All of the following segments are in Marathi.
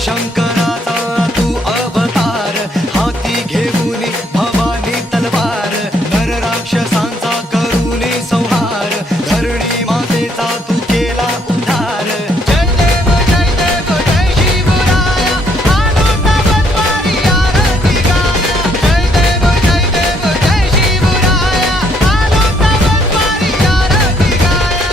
शंकराचा तू अवतार, हाती घेऊन भवानी तलवार, नर राक्षसांचा करूनी संहार, धरणी मातेचा तू केला उद्धार. जय देव जय शिवराया, आलो तवद्वारी आरती गाया. जय देव जय शिवराया, आलो तवद्वारी आरती गाया.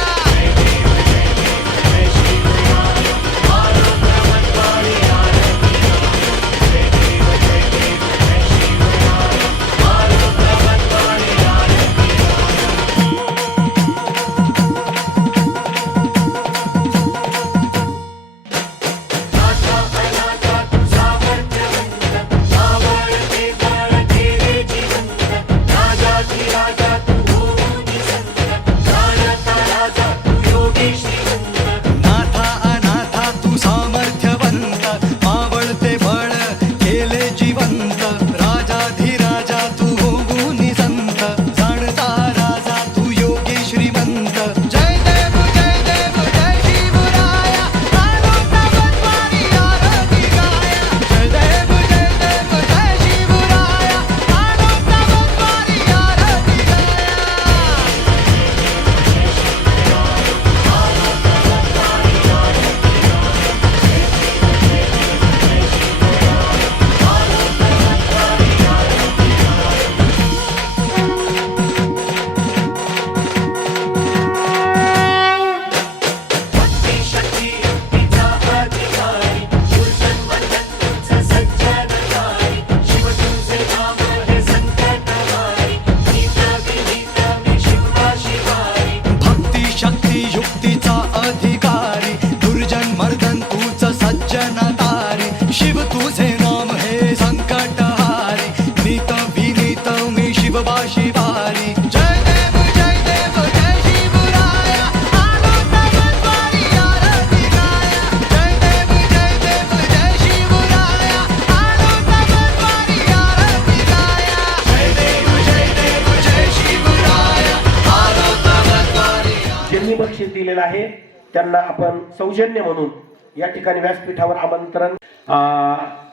नाथा अनाथा तू सामर्थ्यवंत, मावळते बळ केले जिवंत, राजाधिराजा तू होऊनी संत, जाणता राजा तू योगी श्रीमंत. जय देव जय शिवराया, आलो तवद्वारी आरती गाया. जय देव जय शिवराया, आलो तवद्वारी आरती गाया. भक्ती शक्ती युक्तीचा अधिकारी, दुर्जन मर्दन तूच सज्जनतारी, शिव तुझे नाम हे संकटहारी, नीत विनीत मी शिवबा शिवारी. जय देव जय शिवराया, आलो तवद्वारी आरती गाया. जय देव जय शिवराया, आलो तवद्वारी आरती गाया. जय देव जय शिवराया, आलो तवद्वारी. ज्यांनी बक्षीस दिलेलं आहे त्यांना आपण सौजन्य म्हणून या ठिकाणी व्यासपीठावर आमंत्रण,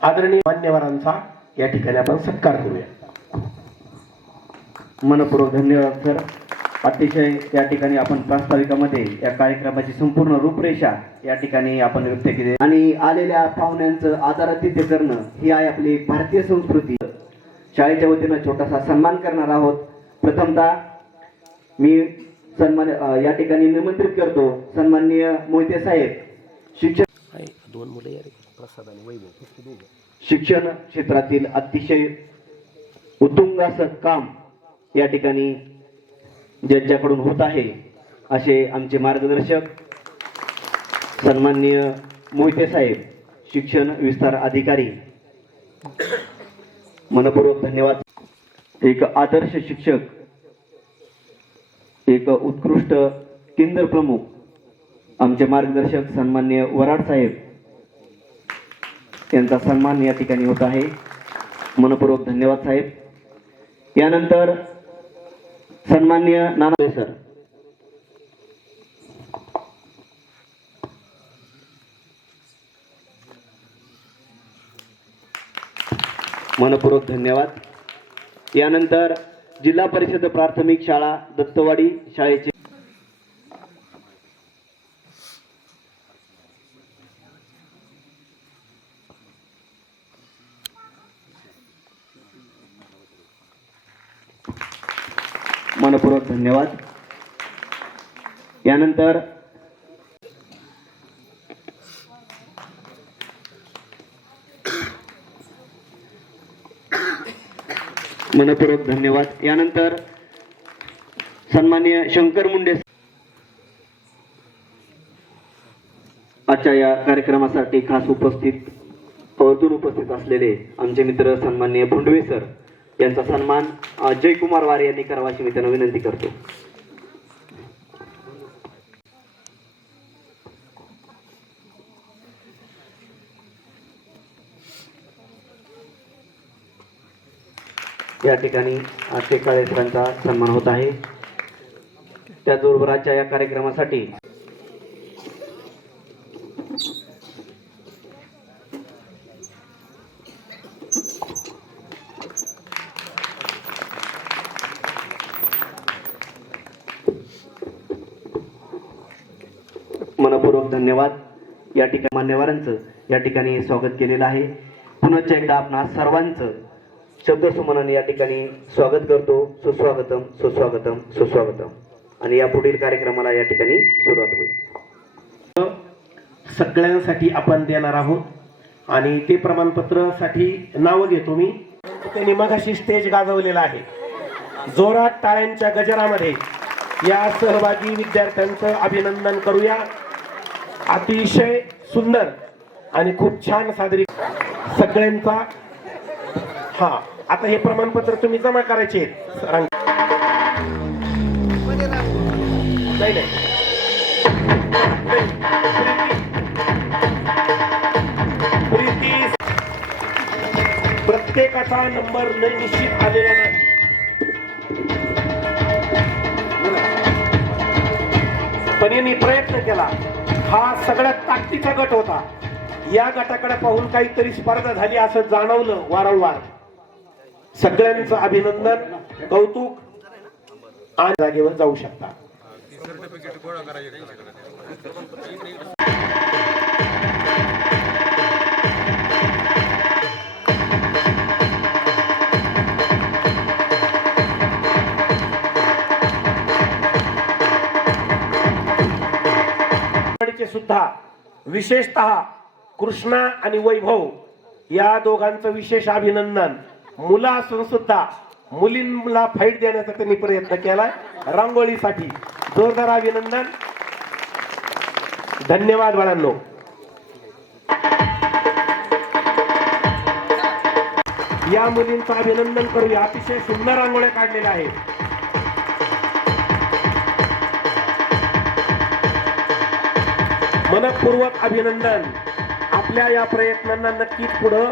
आदरणीय मान्यवरांचा या ठिकाणी आपण सत्कार करूया. मनपूर्वक धन्यवाद सर. अतिशय या ठिकाणी आपण प्रास्ताविकामध्ये या कार्यक्रमाची संपूर्ण रूपरेषा या ठिकाणी आपण व्यक्त केली आणि आलेल्या पाहुण्यांचं आदरातिथ्य करणं ही आहे आपली भारतीय संस्कृती. शाळेच्या वतीनं छोटासा सन्मान करणार आहोत. प्रथमतः मी सन्मान या ठिकाणी निमंत्रित करतो सन्माननीय मोहिते साहेब, शिक्षण क्षेत्रातील अतिशय उत्तुंग असं काम या ठिकाणी ज्यांच्याकडून होत आहे असे आमचे मार्गदर्शक सन्माननीय मोहिते साहेब, शिक्षण विस्तार अधिकारी. मनपूर्वक धन्यवाद. एक आदर्श शिक्षक, एक उत्कृष्ट केंद्र प्रमुख आमचे मार्गदर्शक सन्माननीय वराड साहेब यांचा सन्मान या ठिकाणी होत आहे. मनपूर्वक धन्यवाद साहेब. यानंतर सन्माननीय नाना सर. मनपूर्वक धन्यवाद. यानंतर जिल्हा परिषद प्राथमिक शाळा दत्तवाडी शाळेचे मनपूर्वक धन्यवाद. यानंतर मनपूर्वक धन्यवाद. यानंतर सन्माननीय शंकर मुंडे. आजच्या या कार्यक्रमासाठी खास उपस्थित असलेले आमचे मित्र सन्माननीय भोंडवे सर यांचा सन्मान जयकुमार वारे यांनी करावा अशी मी त्यांना विनंती करतो. या ठिकाणी टेकाळे सरांचा सन्मान होत आहे. त्याचबरोबर आजच्या या कार्यक्रमासाठी धन्यवाद. या ठिकाणी मान्यवरांचं या ठिकाणी स्वागत केलेलं आहे. पुनश्च एकदा आपणा सर्वांचं शब्दसुमनाने या ठिकाणी स्वागत करतो. सुस्वागतम सुस्वागतम सुस्वागतम. आणि या पुढील कार्यक्रमाला या ठिकाणी सुरुवात होईल. सगळ्यांसाठी आपण देणार आहोत आणि ते प्रमाणपत्रासाठी नाव घेतो मी. त्यांनी मगाशी स्टेज गाजवलेला आहे. जोरात टाळ्यांच्या गजरामध्ये या सहभागी विद्यार्थ्यांचं अभिनंदन करूया. अतिशय सुंदर आणि खूप छान सादरी सगळ्यांचा. हा, आता हे प्रमाणपत्र तुम्ही जमा करायचे आहेत. नाही नाही, प्रत्येकाचा नंबर निश्चित आलेला नाही. पण यांनी प्रयत्न केला. हा सगळ्यात ताकदीचा गट होता. या गटाकडे पाहून काहीतरी स्पर्धा झाली असं जाणवलं वारंवार. सगळ्यांचं अभिनंदन, कौतुक आणि जागेवर जाऊ शकता. सुद्धा विशेषतः कृष्णा आणि वैभव या दोघांचं विशेष अभिनंदन. मुलं असून सुद्धा मुलींना फाईट देण्याचा त्यांनी प्रयत्न केलाय. रांगोळीसाठी जोरदार अभिनंदन. धन्यवाद बाळांनो. या मुलींचं अभिनंदन करूया. अतिशय सुंदर रांगोळ्या काढलेल्या आहेत. मनपूर्वक अभिनंदन. आपल्या या प्रयत्नांना नक्कीच पुढं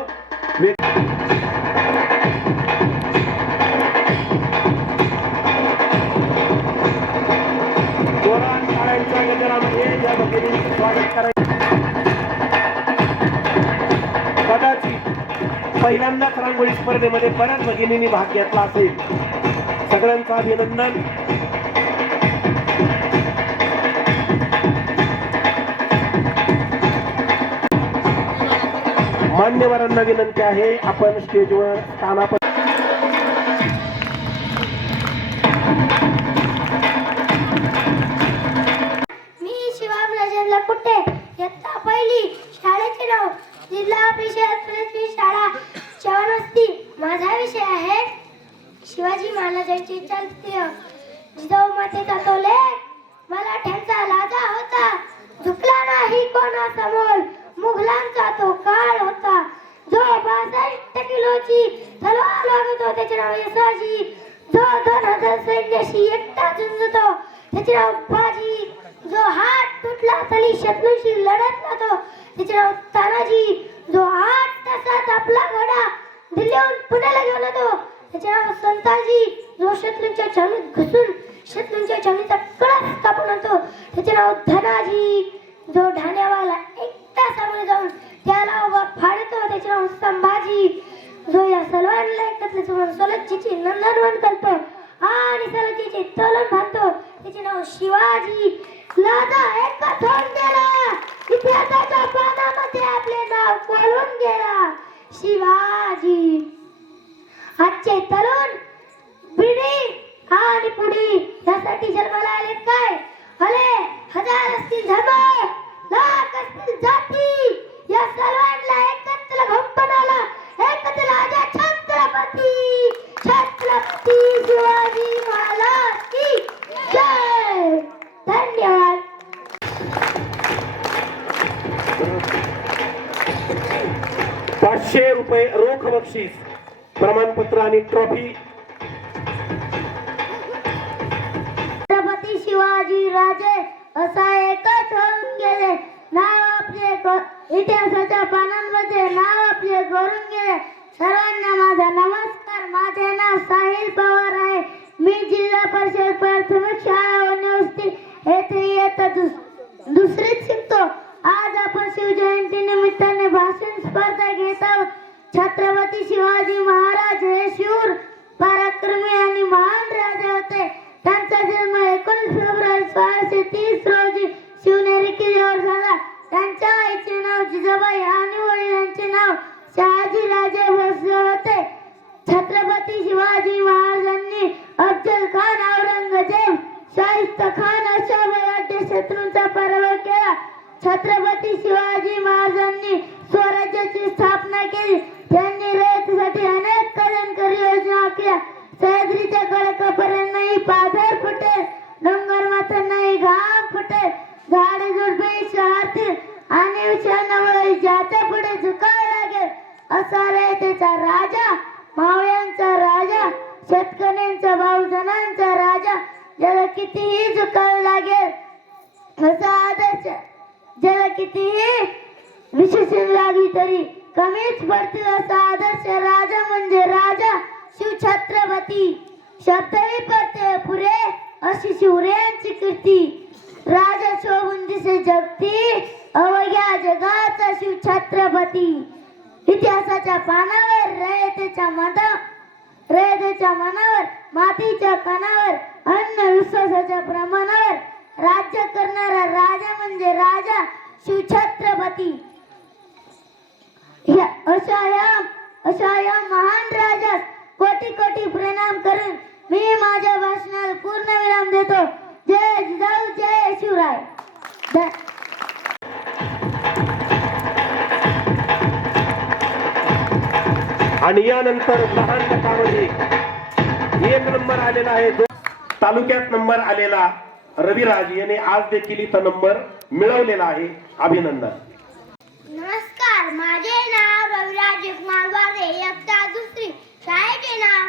जोरात टाळ्यांच्या गजरामध्ये या भगिनींचं स्वागत करायचं. कदाचित पहिल्यांदाच रांगोळी स्पर्धेमध्ये बऱ्याच भगिनींनी भाग घेतला असेल. सगळ्यांचं अभिनंदन. मान्यवरांना विनंती आहे, आपण स्टेजवर स्थानापन्न. मी शिवाम राजेंद्र कुट्टे, इयत्ता पहिली, शाळेचे नाव जिल्हा परिषद प्राथमिक शाळा चव्हाणवस्ती. माझा विषय आहे शिवाजी महाराजांचे चरित्र. जिजाऊ मातेचा तो लेख मराठ्यांचा लाजा होता. झुकला नाही कोणासमोर, मुघलांचा तो काळ होता. जो 62 किलोची तलवार वागवतो त्याचे नाव यसाजी. जो 2000 सैन्याशी एकटा झुंजतो त्याचे नाव बाजी. जो हात तुटला तरी शत्रूशी लढत राहतो त्याचे नाव तानाजी. जो 8 तासात आपला घोडा दिल्लीहून पुण्याला घेऊन येतो त्याचे नाव संताजी. जो शत्रूंच्या छावणीत घुसून शत्रूंच्या छावणीचा कळस कापून आणतो त्याचे नाव धनाजी. जो ठाण्यावाला एकटा सामोरे जाऊन त्याला उभा फाडतो त्याचे नाव संभाजी. जो या सर्वांना एकत्र करून सोलंकीची नंदनवन करतो आणि सोलंकीचे तोलन बांधतो त्याचे नाव शिवाजी. लाजा एकच होऊन गेला, इतिहासाच्या पानामध्ये आपले नाव कोरून गेला शिवाजी. आजचे तरुण पिढी आणि पुढी यासाठी जन्माला आले काय? भले 1000 असतील धर्म, लाख असतील जाती, या सर्वांना एकत्र घेऊन एकत्र राजा छत्रपती शिवाजी महाराज की जय. धन्यवाद. ₹500 रोख बक्षीस, प्रमाणपत्र आणि ट्रॉफी. छत्रपती शिवाजी राजे असा एकच होऊन गेले. नाव आपले इतिहासाच्या पानांमध्ये नाव आपले करून गेले. सर्वांना माझा नमस्कार. माझे नाव साहिल पवार आहे. मी जिल्हा परिषद प्राथमिक शाळा वनवस्ती येथे इयत्ता दुसरीत शिकतो. आज आपण शिवजयंती निमित्ताने भाषण स्पर्धा घेत आहोत. छत्रपती शिवाजी महाराज हे शूर, पराक्रमी आणि महान राजे होते. त्यांचा जन्म 19 फेब्रुवारी 1630 रोजी शिवनेरी किल्ल्यावर झाला. जिजाबाई आणि वडिलांचे नाव शहाजी राजे भोसले होते. छत्रपती शिवाजी महाराजांनी अफजल खान, औरंगजेब, शाहिस्ता खान अशा बलाढ्य शत्रूंचा पराभव केला. छत्रपती शिवाजी महाराजांनी स्वराज्याची स्थापना केली. त्यांनी रयतेसाठी अनेक कल्याणकारी योजना आखल्या. सह्याद्रीच्या खडकापर्यंतही पाझर फुटेल, डोंगर माथ्यांनाही घाम फुटेल, झाडे झुडपे शहरातील आणि विषाणावर ज्याच्या पुढे झुकावे लागेल असा रयतेचा राजा, मावळ्यांचा राजा, शेतकऱ्यांचा, बहुजनांचा राजा, ज्याला कितीही झुकावे लागेल असा आदर्श, ज्याला कितीही विशेषण लागली तरी कमीच पडतील असा आदर्श राजा म्हणजे राजा शिवछत्रपती. शब्दही पडते पुरे अशी शिवरायांची कीर्ती. राजा शोभून दिसे जगती, अवघ्या जगाचा शिवछत्रपती. इतिहासाच्या पानावर रयतेच्या मनावर, मातीच्या कणावर, अन्न विश्वासाच्या प्रमाणावर राज्य करणारा राजा म्हणजे राजा शिवछत्रपती. अशा या महान राजास कोटी कोटी प्रणाम करून मी माझ्या भाषणाला पूर्ण विराम देतो. जय जिजाऊ, जय शिवराय. आणि यानंतर लहान गटामध्ये 1 नंबर आलेला आहे. तालुक्यात नंबर आलेला रविराज याने आज देखील इथं नंबर मिळवलेला आहे. अभिनंदन. नमस्कार, माझे नाव रविराज कुमार वारे, इयत्ता 2री. शाळेचे नाव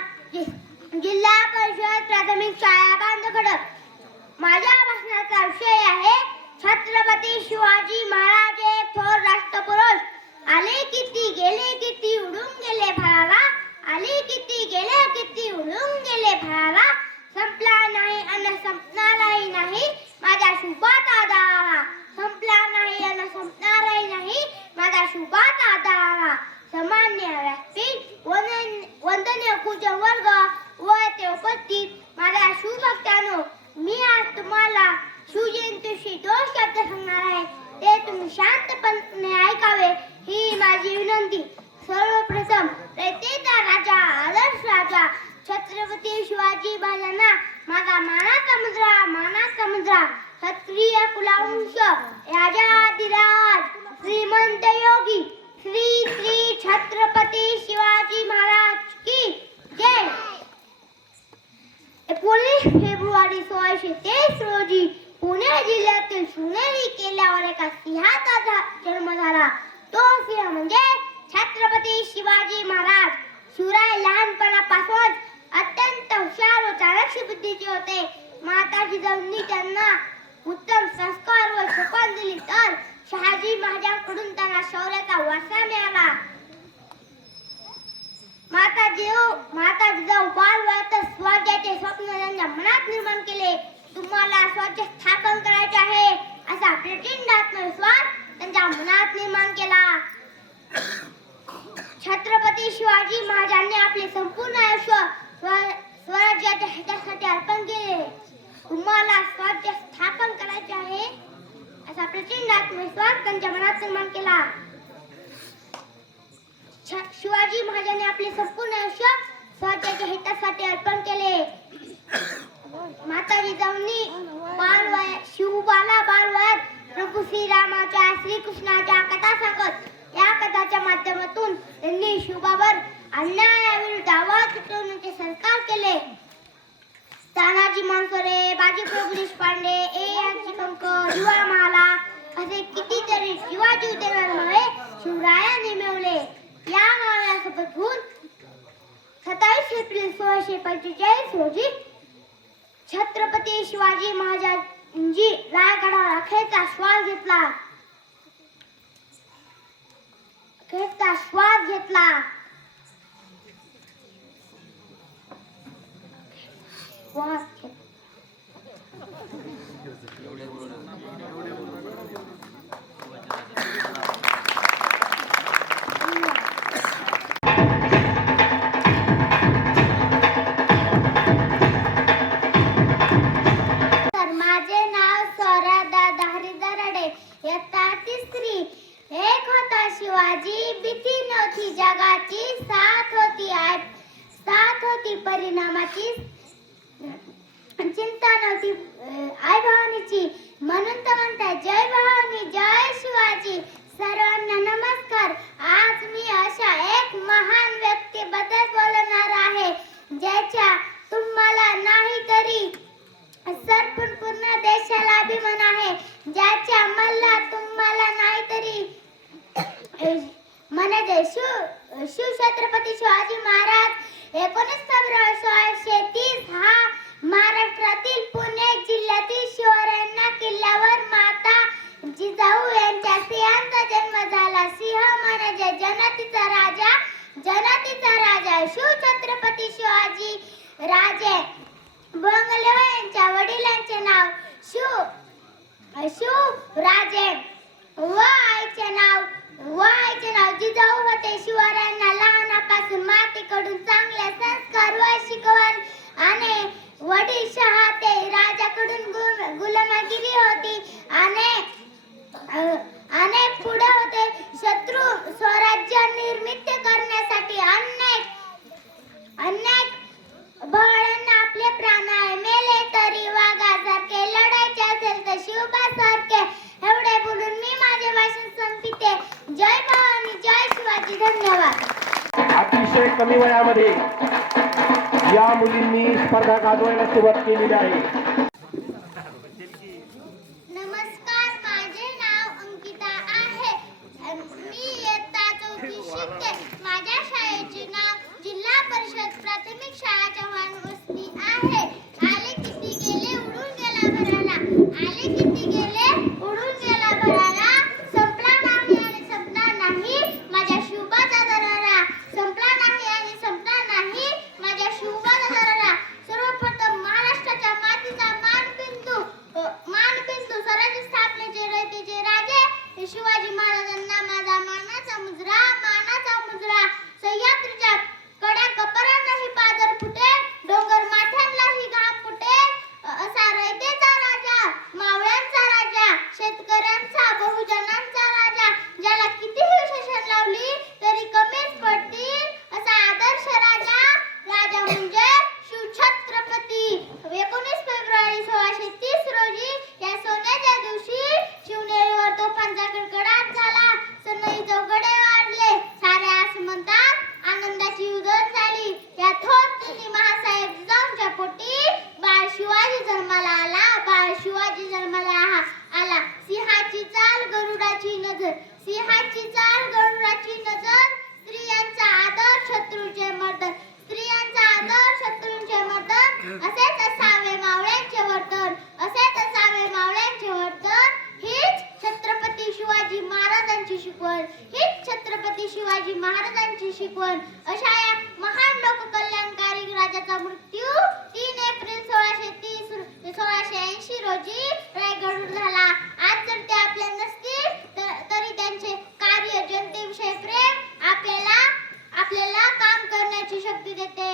जिल्हा परिषद प्राथमिक शाळा बांधखडक. माझ्या भाषणाचा विषय आहे छत्रपती शिवाजी महाराज एक थोर राष्ट्रपुरुष. आले किती गेले किती उडून गेले फळाला, आले किती गेले किती उडून गेले फळाला. संपला नाही अन संपणारही नाही माझ्या शुभात आधाराला. संपला नाही अन संपणारही नाही माझ्या शुभात आधाराला. सामान्य व्यासपीठ, वंदनीय पूज्य वर्ग व ते उपस्थित माझ्या शिवभक्तांनो, मी आज तुम्हाला शिवजयंतीविषयी 2 शब्द सांगणार आहे. ते तुम्ही शांतपणे ऐकावे ही माझी विनंती. सर्वप्रथम रयतेचा राजा, आदर्श राजा छत्रपती शिवाजी महाराजांना माझा मानाचा मुद्रा. क्षत्रिय कुलावंश, राजाधिराज, श्रीमंत योगी, श्री श्री छत्रपती शिवाजी महाराज की जय. 19 फेब्रुवारी 1623 रोजी पुणे जिल्ह्यातील शिवनेरी किल्ल्यावर एका सिंहाचा जन्म झाला. तो सिंह म्हणजे छत्रपती शिवाजी महाराज. शिवराय लहानपणापासून अत्यंत हुशार व चाणक्य बुद्धीचे होते. माता जिजाऊंनी त्यांना उत्तम संस्कार व शिकवण दिली तर शहाजी महाराजांकडून त्यांना शौर्याचा वारसा मिळाला. माता जिजाऊ बालवयातच स्वराज्याचे स्वप्न त्यांच्या मनात निर्माण केले. तुम्हाला स्वराज्य स्थापन करायचे आहे असा प्रचंड आत्मविश्वास त्यांच्या मनात निर्माण केला. छत्रपती शिवाजी महाराजांनी आपले संपूर्ण आयुष्य स्वराज्याच्या हितासाठी अर्पण केले. तुम्हाला स्वराज्य स्थापन करायचे आहे असा प्रचंड आत्मविश्वास त्यांच्या मनात निर्माण केला. शिवाजी महाराजांनी आपले संपूर्ण आयुष्य स्वराज्याच्या हितासाठी अर्पण केले. माता जिजाऊंनी बालवयात प्रभू श्रीरामाच्या, श्रीकृष्णाच्या कथा सांगत या कथाच्या माध्यमातून त्यांनी शिवबावर अन्यायाविरुद्ध आवाज उठवण्याचे संस्कार केले. तानाजी मालुसरे, बाजीप्रभू देशपांडे, यांची कंक, युवा माला असे कितीतरी शिवाजी उद्यानांमुळे शिवरायांनी मिळवले. या नावासोबत होऊन 27 एप्रिल 1645 रोजी छत्रपती शिवाजी महाराजांनी रायगडावर अखेरचा श्वास घेतला. माझे नाव स्वरादा धारी दराडे, इयत्ता 3री. एक भीती नव्हती जगाची, साथ होती परिणामाची, चिंता नव्हती आई भवानीची. म्हणून तर म्हणतात जय भवानी जय शिवाजी. सर्वांना नमस्कार. आज मी अशा एक महान व्यक्तीबद्दल बोलणार आहे ज्याच्या तुम्हाला नाही तरी पूर्ण देशाला अभिमान आहे, ज्याच्या मला तुम्हाला नाही तरी म्हणायचे शिवछत्रपती शिवाजी महाराज. 19 फेब्रुवारी 1630 हा महाराष्ट्रातील पुणे जिल्ह्यातील शिवरायांना किल्ल्यावर माता जिजाऊ यांच्या सिंहाचा जन्म झाला. सिंह म्हणजे जनतेचा राजा शिवछत्रपती शिवाजी राजे बंगले यांच्या वडिलांचे नाव शिवराजे व आईचे नाव जिजाऊ होते. शिवरायांना लहानापासून मातेकडून चांगले संस्कार व शिकवण आणि वडील शहाते राजाकडून गुलामगिरी होती. अनेक पुढे होते. शत्रू स्वराज्य निर्मिती करण्यासाठी अनेक बळांना आपले प्राण मेले तरी वाघासारखे लढायचे असेल तर शिवबासारखे. एवढे बोलून मी माझे भाषण संपविते. जय भवानी जय शिवाजी. धन्यवाद. अतिशय कमी वयामध्ये या मुलींनी स्पर्धा गाजवायला सुरुवात केलेली आहे. नमस्कार, माझे नाव अंकिता आहे. मी इयत्ता 4थी शिकते. माझ्या शाळेचे नाव जिल्हा परिषद प्राथमिक शाळा चव्हाण वस्ती आहे. आले किती गेले उडून गेला भराला, आले किती गेले उडून गेला भराला. संपला नाही आणि संपणार नाही माझ्या शिवबाचा दरारा. संपला नाही आणि संपणार नाही माझ्या शिवबाचा दरारा. सर्वप्रथम महाराष्ट्राच्या मातीचा मानबिंदू स्वराज्य स्थापनेचे रयतेचे राजे शिवाजी महाराजांना माझा मानाचा मुजरा. सह्याद्रीच्या कड्या कपरांनाही पादर फुटे, डोंगर माथ्यांनाही घाम फुटे. असा रयतेचा राजा, मावळ्यांचा राजा, शेतकऱ्यांचा बहुजनांचा राजा, ज्याला कितीही शासन लावली तरी कमीच पडतील असा आदर्श राजा म्हणजे शिवछत्रपती. 19 फेब्रुवारी 1630 रोजी या सोन्याच्या दिवशी शिवनेरीवर तोफांचा कडकडाट झाला. सनई चौघडे वाढले, सारे आसमंतात आनंदाची उधळ झाली. या थोर तिन्ही महासाहेब जिजाऊंच्या पोटी बाळ शिवाजी जन्माला आला. सिंहाची चाल गरुडाची नजर, स्त्रियांचा आदर शत्रूंचे मर्दन, असेच असावे मावळ्यांचे वर्तन, हीच छत्रपती शिवाजी महाराजांची शिकवण. अशा या महान लोककल्याणकारी राजाचा मृत्यू 3 एप्रिल 1680 रोजी रायगडवर झाला. आज जर ते आपल्या नसतील तरी त्यांचे कार्य, जनतेविषयी प्रेम आपल्याला काम करण्याची शक्ती देते.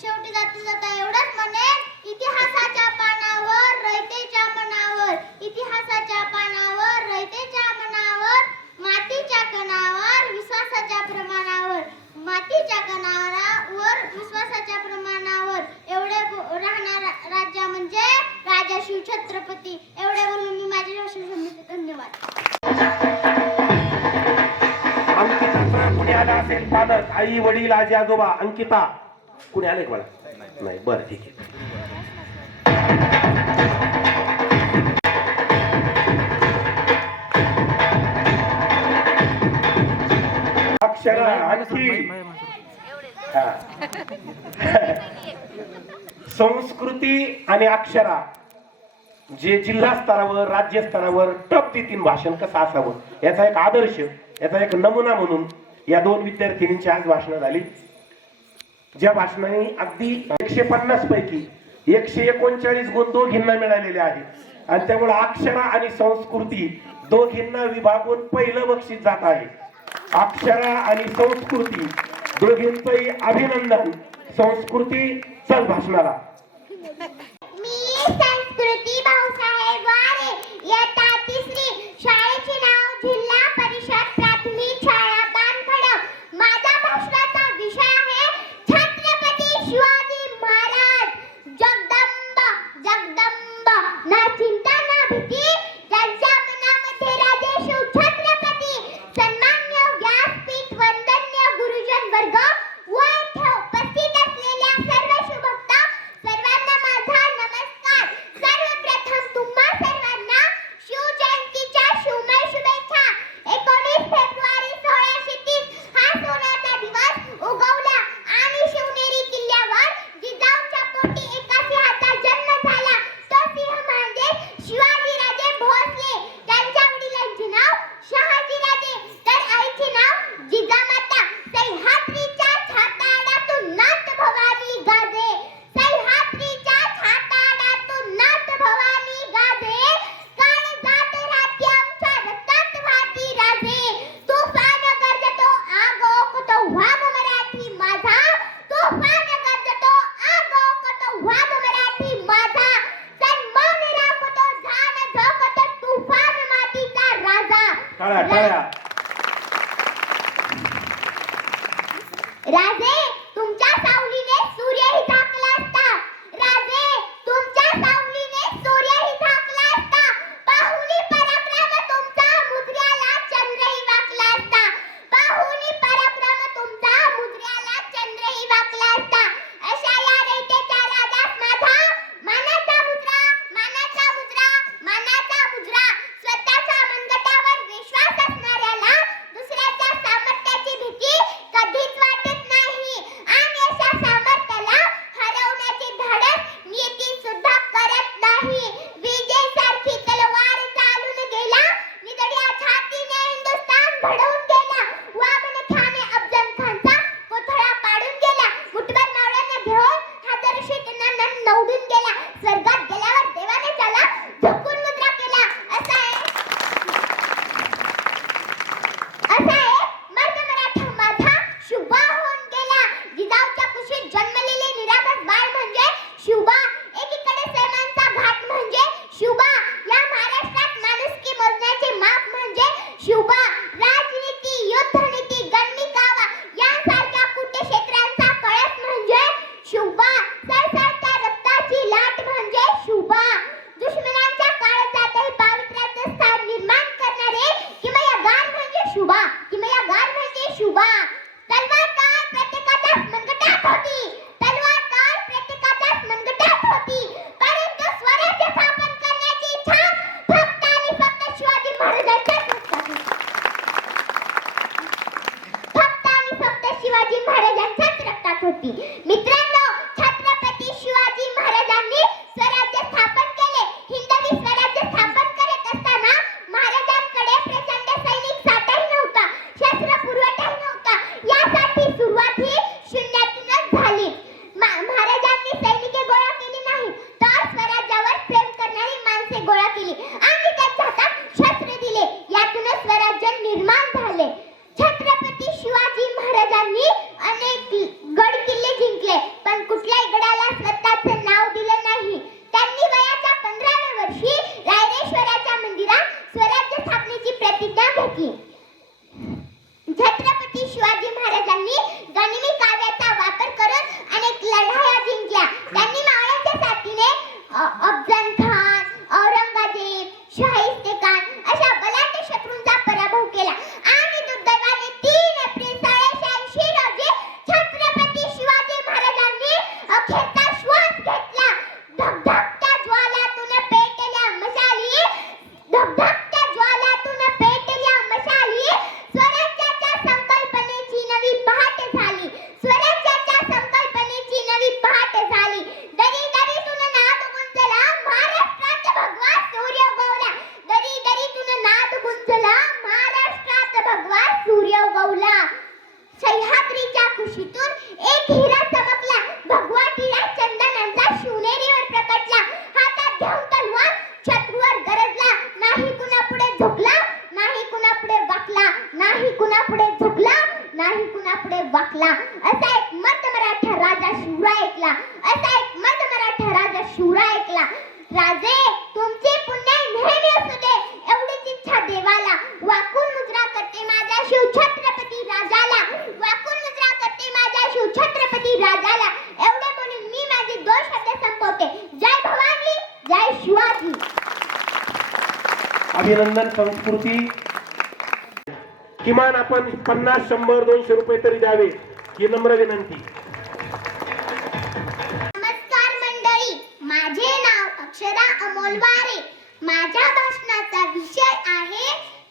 शेवटी जाता एवढंच म्हणेन, इतिहासाच्या पानावर रयतेच्या मनावर, मातीच्या कणावर विश्वासाच्या प्रमाणावर एवढे राहणारा राज्य म्हणजे राजा शिवछत्रपती. एवढे बोलून मी माझे भाषण संपवते. धन्यवाद. अंकिता कुणी आला असेल पालक, आई वडील आजी आजोबा. अंकिता कुणी आले का? नाही, बरं ठीक आहे. अक्षरा आणखी संस्कृती आणि अक्षरा जे जिल्हा स्तरावर, राज्य स्तरावर टप देतील भाषण कसं असावं याचा एक आदर्श, याचा एक नमुना म्हणून या 2 विद्यार्थिनींची आज भाषणं झाली. ज्या भाषणाने अगदी 150 पैकी 139 गुण दोघींना मिळालेले आहेत आणि त्यामुळे अक्षरा आणि संस्कृती दोघींना विभागून पहिलं बक्षीस जात आहे. अक्षरा आणि संस्कृती दोघींचंही अभिनंदन. संस्कृती चल भाषणाला. मी संस्कृती भाऊसाहेब वारे, इयत्ता 3री. शाळेचे नाव जिल्हा परिषद प्राथमिक शाळा राजे तुमच्या सावलीने सूर्यही झाकला असता. राजे तुमच्या सावलीने सूर्यही झाकला असता. पाहुणी पराक्रम तुमचा मुजऱ्याला चंद्रही वाकला असता. पाहुणी पराक्रम तुमचा मुजऱ्याला चंद्रही वाकला असता. अशा या रयतेच्या राजास माझा मानाचा मुजरा, मानाचा मुजरा, मानाचा मुजरा. स्वतःच्या मनगटावर विश्वास असणाऱ्याला दुसऱ्याच्या सामर्थ्याची भीती कधीच वाटत नाही आणि अशा सामर्थ्याला हरवण्याचे धाडस नियती सुद्धा करत नाही. विजयसारखी तलवार चालून गेला, निधड्या छातीने हिंदुस्थान घडवून गेला. वामनख्याने अफजल खानचा कोथळा पाडून गेला. मुठभर मावळ्यांना घेऊन हजार शेतनांना नवडून गेला. स्वर्गात गेल्यावर देवाने त्याला झोकून मुद्रा केला. असा एक मर्द मराठा माझा शुभा होऊन गेला. जिजाऊच्या कुशीत जन्मलेले निरागस बाळ म्हणजे शुभा. एकीकडे सैमांचा घाट म्हणजे शुभा. या महाराष्ट्रात माणुसकी मोजण्याचे माप म्हणजे शुभा. राजनीती, युद्धनीती, गणनिकावा यांसारख्या कुटक्षेत्रांचा कळस म्हणजे शुभा. सरसरत्या रक्ताची लाट म्हणजे शुभा. दुश्मनांच्या काळजातही पावित्र्याचं स्थान निर्माण करणारे किमयागार म्हणजे शुभा. किमयागार म्हणजे शुभा. तलवार काळ प्रत्येकाच्याच मनगटात होती. तलवार काळ प्रत्येकाच्याच मनगटात होती. परंतु स्वराज्य स्थापन करण्याची इच्छा फक्त आणि फक्त शिवाजी महाराजांच्याच मनात होती. फक्त आणि फक्त शिवाजी महाराजांच्याच रक्तात होती. मित्रांनो, छत्रपती शिवाजी महाराजांनी स्वराज्य स्थापन केले. हिंदवी स्वराज्य स्थापन करत असताना महाराजांकडे प्रचंड सैनिक साठाही नव्हता, शस्त्र पुरवठाही नव्हता. यासाठी सुरुवात ही शून्यातूनच झाली. महाराजांनी सैनिके गोळा केली नाही, तर स्वराज्यावर प्रेम करणारी माणसे गोळा केली आणि त्यांच्या हातात शस्त्र दिले. यातूनच स्वराज्य निर्माण झाले. छत्रपती शिवाजी महाराजांनी अनेक गड किल्ले जिंकले, पण कुठल्याही गडाला स्वतःचे नाव दिले नाही. त्यांनी वयाच्या 15व्या वर्षी रायरेश्वराच्या मंदिरात स्वराज्य स्थापनेची प्रतिज्ञा घेतली. छत्रपती शिवाजी महाराजांनी गनिमी काव्याचा वापर करून अनेक लढाया जिंकल्या. त्यांनी मावळ्यांच्या साथीने अफजल खान, औरंगजेब, शाहिस्तेखान अशा बलाढ्य शत्रूंचा पराभव केला आणि दुर्दैवाने 3 एप्रिल 1680 रोजी छत्रपती शिवाजी महाराजांनी अखेरचा श्वास घेतला. धगधगत्या ज्वालातून पेटल्या मशाली, धगधगत्या ज्वालातून पेटल्या मशाली. स्वराज्याच्या संकल्पनेची नवी पहाट झाली. स्वराज्याच्या संकल्पनेची नवी पहाट झाली. दरी दरीतून नाद गुंजला, महाराष्ट्रात भगवा सूर्य उगवला. दरी दरीतून नाद गुंजला, महाराष्ट्रात भगवा सूर्य उगवला. सह्याद्रीच्या कुशीतून एक हिरा चमकला. भगवा हिरा चंदनांचा शिवनेरीवर प्रकटला. हातात घेऊन तलवार शत्रूवर गरजला. नाही कुणापुढे झुकला, नाही कुणापुढे वाकला, नाही कुणापुढे झुकला, नाही कुणापुढे वाकला. असा एक मर्द मराठा राजा शिवराय ऐकला. असा एक मर्द मराठा राजा शिवराय ऐकला. राजे तुमचे पुण्य नेहमी असू दे एवढीच इच्छा देवाला. वाकून मुजरा करते माझ्या शिव छत्रपती राजाला. वाकून मुजरा करते माझ्या शिव छत्रपती राजाला. एवढे म्हणून मी माझे 2 शब्द संपवते. जय भवानी, जय शिवाजी. अभिनंदन. संस्कृती किमान आपण 50, 100, 200 रुपये तरी द्यावे ही नम्र विनंती. नमस्कार मंडळी, माझे नाव अक्षरा अमोल वारे. माझ्या भाषणाचा विषय आहे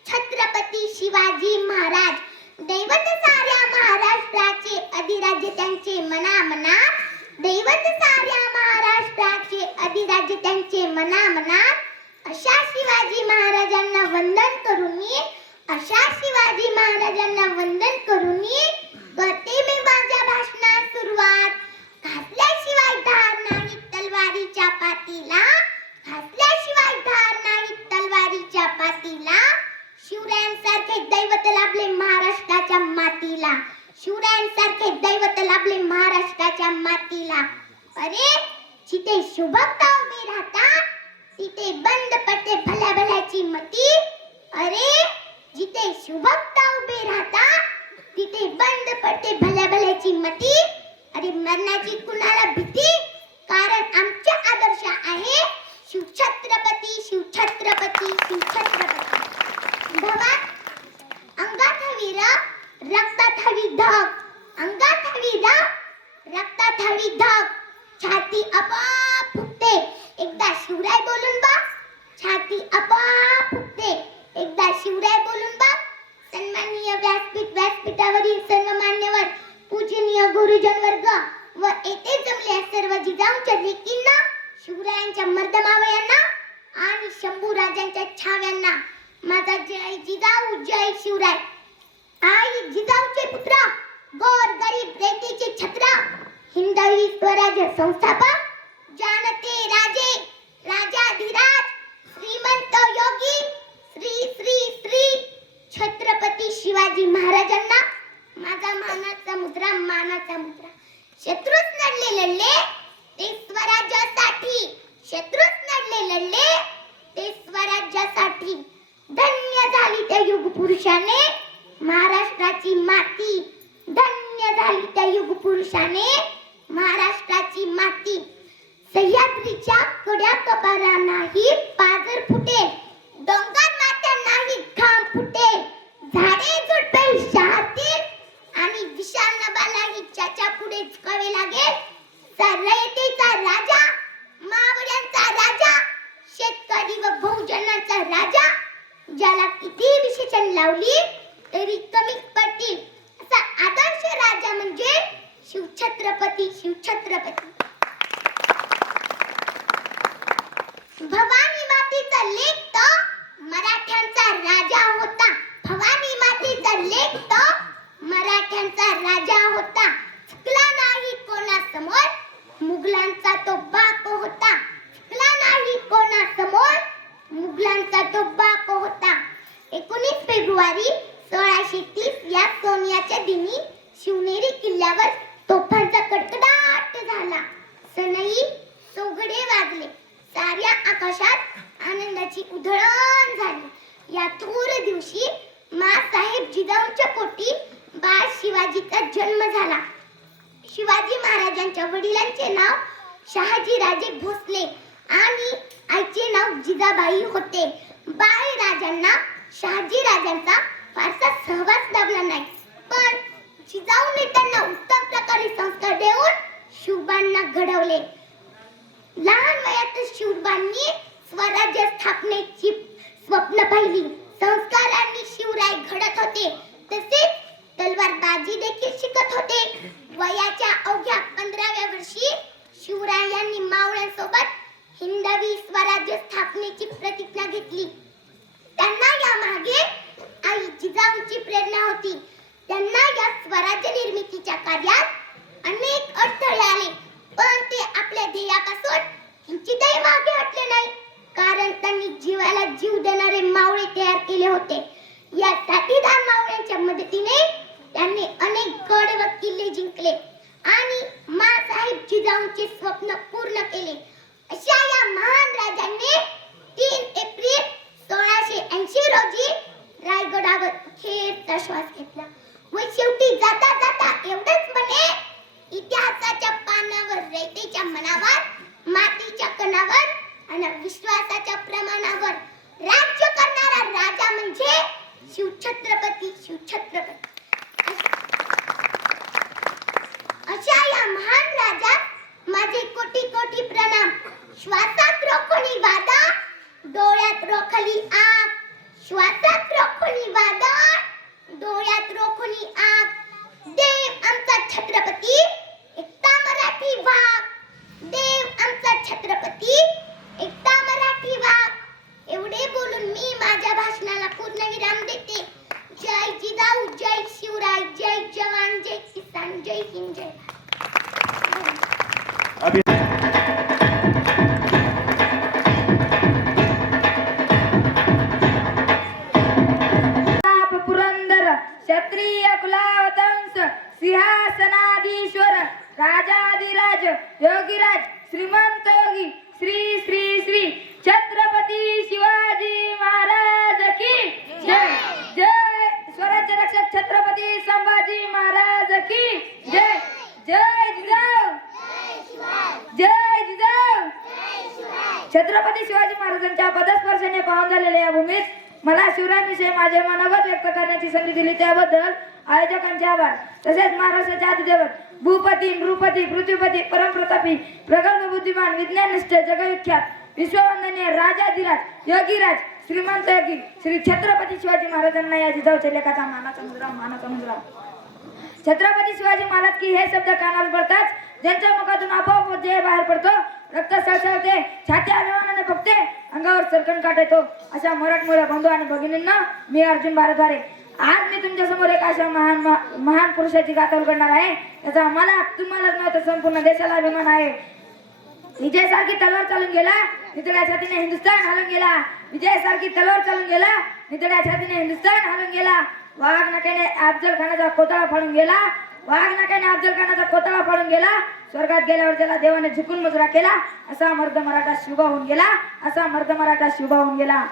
छत्रपती शिवाजी महाराज. दैवत साऱ्या महाराष्ट्राचे, अधिराज्य त्यांचे मनामनात. दैवत साऱ्या महाराष्ट्राचे, अधिराज्य त्यांचे मनामनात. अशा शिवाजी महाराजांना वंदन करून मी, अशा शिवाजी महाराजांना वंदन करून मी करते मी माझ्या भाषणास सुरुवात. घासल्याशिवाय धार नाही तलवारीच्या पातीला, घासल्याशिवाय धार नाही तलवारीच्या पातीला. शिवरायांसारखे दैवत लाभले महाराष्ट्राच्या मातीला. शिवरायांसारखे दैवत लाभले महाराष्ट्राच्या मातीला. अरे जिथे शुभक्ता उभी राहतात तिथे बंद पडते भल्या भल्याची मती. अरे जिथे शुभक्ता उभी राहतात तिथे बंद पडते भल्या भल्याची मती. अरे मरणाची कुणाला भीती, कारण आमचे आदर्श आहे शिवछत्रपती शिवछत्रपती शिवछत्रपती. भवा अंगात हवी रग, रक्तात हवी धग. अंगात हवी रग, रक्तात हवी धग. छाती आपोआप फुटते एकदा शिवराय बोलून बा. छाती आपोआप फुटते एकदा शिवराय बोलून बा. सन्माननीय व्यासपीठावरील सर्व मान्यवर, पूजनीय गुरुजन वर्ग व येथे जमलेल्या सर्व जिजाऊंच्या लेकींना, शिवरायांच्या मर्दमावळ्यांना आणि शंभू राजांच्या छाव्यांना माझा जय जिजाऊ जय शिवराय. आई जिजाऊचे पुत्र, गोर गरीब रेतीचे छत्र, हिंदवी स्वराज्य संस्थापक, जानते राजे राजाधिराज, श्रीमंत योगी श्री श्री श्री छत्रपती शिवाजी महाराजांना माझा मानाचा मुद्रा मानाचा मुद्रा. शत्रूच लढले लढले ते स्वराज्यासाठी, शत्रूच लढले लढले ते स्वराज्यासाठी. धन्य झाली त्या युग पुरुषाने महाराष्ट्राची माती. धन्य झाली त्या युग पुरुषाने महाराष्ट्राची माती. सह्याद्रीच्या कड्या कपारांनाही पाजर फुटे, डोंगर माथ्यांनाही घाम फुटे, झाडे झुडपे शहातील आणि विशाल नभालाही ज्याच्या पुढे झुकावे लागेल. रयतेचा राजा, मावळ्यांचा राजा, शेतकरी व बहुजनांचा राजा, ज्याला किती विशेषण लावली तरी कमीच पडतील असा आदर्श राजा म्हणजे शिवछत्रपती शिवछत्रपती. भवानी मातेचा लेख तो मराठ्यांचा राजा होता. भवानी मातेचा लेख तो मराठ्यांचा राजा होता. चुकला नाही कोणासमोर, मुघलांचा तो बाप होता. चुकला नाही कोणासमोर, मुघलांचा तो बाप होता. 19 फेब्रुवारी 1630 या सोमवारच्या दिनी शिवनेरी किल्ल्यावर तोफांचा कडकडाट झाला. सनई चौघडे वाजले. साऱ्या आकाशात आनंदाची उधळण झाली. या थोर दिवशी माँसाहेब जिजाऊंच्या पोटी बाळ शिवाजीचा जन्म झाला. शिवाजी महाराजांच्या वडिलांचे नाव शहाजी राजे भोसले आणि आईचे नाव जिजाबाई होते. बाळ राजांना शहाजी राजांचा फारसा सहवास लाभला नाही, पण जिजाऊने त्यांना उत्तम प्रकारे संस्कार देऊन शिवबांना घडवले. लहान वयातच शिवबांनी स्वराज्य स्थापनेची स्वप्न पाहिली. संस्कारांनी शिवराय घडत होते, तसेच तलवारबाजी देखील शिकत होते. वयाच्या अवघ्या 15व्या वर्षी शिवरायांनी मावळ्यांसोबत हिंदवी स्वराज्य स्थापनेची प्रतिज्ञा घेतली. त्यांना या मागे आई जिजाऊंची प्रेरणा होती. त्यांना या स्वराज्य निर्मितीच्या कार्यात अनेक अडथळे आले, पण ते आपल्या ध्येयापासून किंचितही मागे हटले नाही, कारण त्यांनी जीवाला जीव देणारे मावळे तयार केले होते. या साथीदार मावळ्यांच्या मदतीने त्यांनी अनेक गड व किल्ले जिंकले आणि माँसाहेब जिजाऊंचे स्वप्न पूर्ण केले. अशा या महान राजांनी 3 एप्रिल 1680 रोजी रायगडावर अखेरचा श्वास घेतला व शेवटी जाता जाता एवढंच म्हणे, इतिहासाच्या पानावर, रयतेच्या मनावर, मातीच्या कणावर आणि विश्वासाच्या प्रमाणावर राज्य करणारा राजा म्हणजे शिवछत्रपती शिवछत्रपती. अशा या महान राजात माझे कोटी कोटी प्रणाम. श्वासात रोखली वादळ, डोळ्यात रोखली आग. श्वासात रोखली वादळ, डोळ्यात रोखली आग. देव आमचा छत्रपती, एकता मराठी वाघ. देव आमचा छत्रपती, एकता मराठी वाघ. एवढे बोलून मी माझ्या भाषणाला पूर्णविराम देते. जय जिजाऊ, जय शिवराय, जय जवान, जय किसान, जय हिंद, जय पुरंदर क्षत्रिय कुलावतंस सिंहासनाधीश्वर राजाधिराज योगीराज श्रीमंत योगी श्री श्री श्री छत्रपती शिवाजी महाराज की जय. जय स्वराज्य रक्षक छत्रपती संभाजी महाराज. की जय. जय जिजाऊ. जय जिजाऊ. छत्रपती शिवाजी महाराजांच्या पदस्पर्शाने पावन झालेल्या या भूमीत मला शिवरायांविषयी माझे मनोगत व्यक्त करण्याची संधी दिली त्याबद्दल आयोजकांचे आभार. तसेच महाराष्ट्राचे आदिदेवत भूपती, नृपती, पृथ्वीपती, परमप्रतापी, प्रगल्भ बुद्धिमान, विज्ञाननिष्ठ, जगविख्यात, विश्ववंदनीय राजाधिराज, योगीराज, श्रीमंत योगी श्री छत्रपती शिवाजी महाराजांना या जिजाऊच्या लेखाचा मानाचा मुजरा. छत्रपती शिवाजी महाराज की हे शब्द कानावर पडताच ज्यांच्या मुखातून आपोआप जय बाहेर पडतो, रक्त सळसळते, छाती अभिमानाने फुगते, अंगावर सरकण काट येतो. अशा मराठमोळ्या बंधू आणि भगिनींना मी अर्जुन भारद्वारे आज मी तुमच्या समोर एक अशा महान पुरुषाची गाथा उलगडणार आहे. याचा मला तुम्हालाच नव्हतं संपूर्ण देशाला अभिमान आहे. विजयासारखी तलवार चालून गेला, नितळ्या छातीने हिंदुस्थान हालून गेला. विजयासारखी तलवार चालून गेला, नितळ्या छातीने हिंदुस्थान हालून गेला. वाघ नाक्याने अफजल खानाचा कोतळा फाडून गेला. वाघ नाक्याने अफजल खानाचा कोतळा फाडून गेला. स्वर्गात गेल्यावर त्याला देवाने झुकून मुजरा केला. असा मर्द मराठा शिवबा होऊन गेला. असा मर्द मराठा शिवबा होऊन गेला.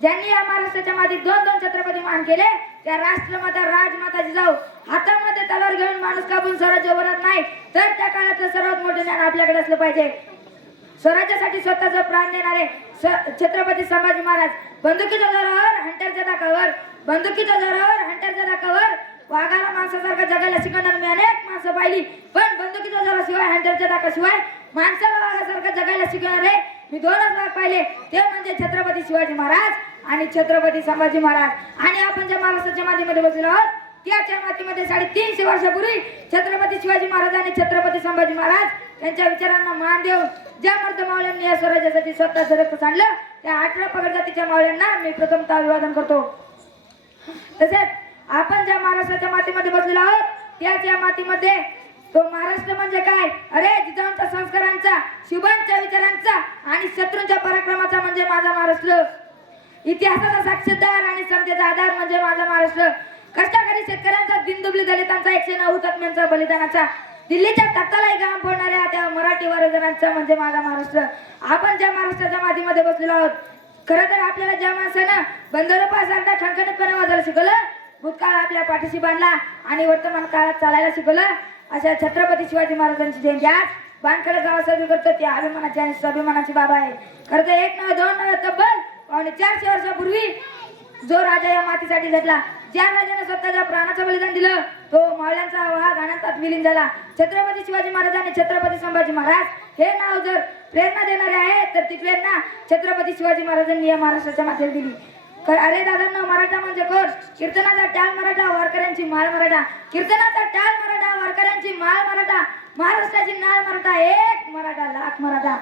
ज्यांनी या महाराष्ट्राच्या मातीत दोन दोन छत्रपती मान केले त्या राष्ट्रमाता राजमाता जिजाऊ हातामध्ये तलवार घेऊन माणूस कापून स्वराज्य उभारत नाही तर त्या काळातलं सर्वात मोठे ज्ञान आपल्याकडे असलं पाहिजे. स्वराज्यासाठी स्वतःचा प्राण देणारे छत्रपती संभाजी महाराज बंदुकीच्या जोरावर हंटरच्या दाकावर, बंदुकीच्या जोरावर हंटरच्या दाकावर वाघाला माणसासारखं जगायला शिकवणार मी अनेक माणसं पाहिली, पण बंदुकीच्या जोराशिवाय हंटरच्या दाकाशिवाय माणसाला वाघासारखं जगायला शिकवणारे मी दोनच वाघ पाहिले. ते म्हणजे छत्रपती शिवाजी महाराज आणि छत्रपती संभाजी महाराज. आणि आपण ज्या महाराष्ट्राच्या मातीमध्ये बसलो आहोत त्याच्या मातीमध्ये 350 वर्षापूर्वी छत्रपती शिवाजी महाराज आणि छत्रपती संभाजी महाराज यांच्या विचारांना मान देऊन ज्या मर्द मावळ्यांनी या स्वराज्यासाठी स्वतःचं रक्त सांडलं त्या 18 पगड जातीच्या मावळ्यांना मी प्रथमतः अभिवादन करतो. तसेच आपण ज्या महाराष्ट्राच्या मातीमध्ये बसलेलो आहोत त्याच्या मातीमध्ये तो महाराष्ट्र म्हणजे काय, अरे जिजाऊंच्या संस्कारांचा, शिवांच्या विचारांचा आणि शत्रूंच्या पराक्रमाचा म्हणजे माझा महाराष्ट्र. इतिहासाचा साक्षीदार आणि समतेचा आधार म्हणजे माझा महाराष्ट्र. कष्टकरी शेतकऱ्यांचा, दिनदुबली दलितांचा, 109 हुतात्म्यांचा बलिदानाचा, दिल्लीच्या तख्तालाही घाम फोडणाऱ्या त्या मराठी वारकऱ्यांचा म्हणजे माझा महाराष्ट्र. आपण ज्या महाराष्ट्राच्या मातीमध्ये बसलेलो आहोत खरं तर आपल्याला ज्या माणसानं बंदरोपासारखा खणखणीतपणे वाजायला शिकवलं, भूतकाळ आपल्या पाठीशी बांधला आणि वर्तमान काळात चालायला शिकवलं अशा छत्रपती शिवाजी महाराजांची जयंती आज बाणखडक गावात साजरी करतो. ती अभिमानाची आणि स्वाभिमानाची बाब आहे. खरं तर 1 नव्हे 2 नव्हे तब्बल 400 वर्षापूर्वी जो राजा या मातीसाठी झटला, ज्या राजाने स्वतःच्या प्राणाचं बलिदान दिलं तो मावळ्यांचा वाघ अनंतात विलीन झाला. छत्रपती शिवाजी महाराज आणि छत्रपती संभाजी महाराज हे नाव जर प्रेरणा देणारे आहे तर ती प्रेरणा छत्रपती शिवाजी महाराजांनी या महाराष्ट्राच्या मातेला दिली. अरे दादांना मराठा म्हणजे कोण, कीर्तनाचा टाळ मराठा, वारकऱ्यांची माळ मराठा, कीर्तनाचा टाळ मराठा, वारकऱ्यांची माळ मराठा, महाराष्ट्राची नाळ मराठा, एक मराठा लाख मराठा,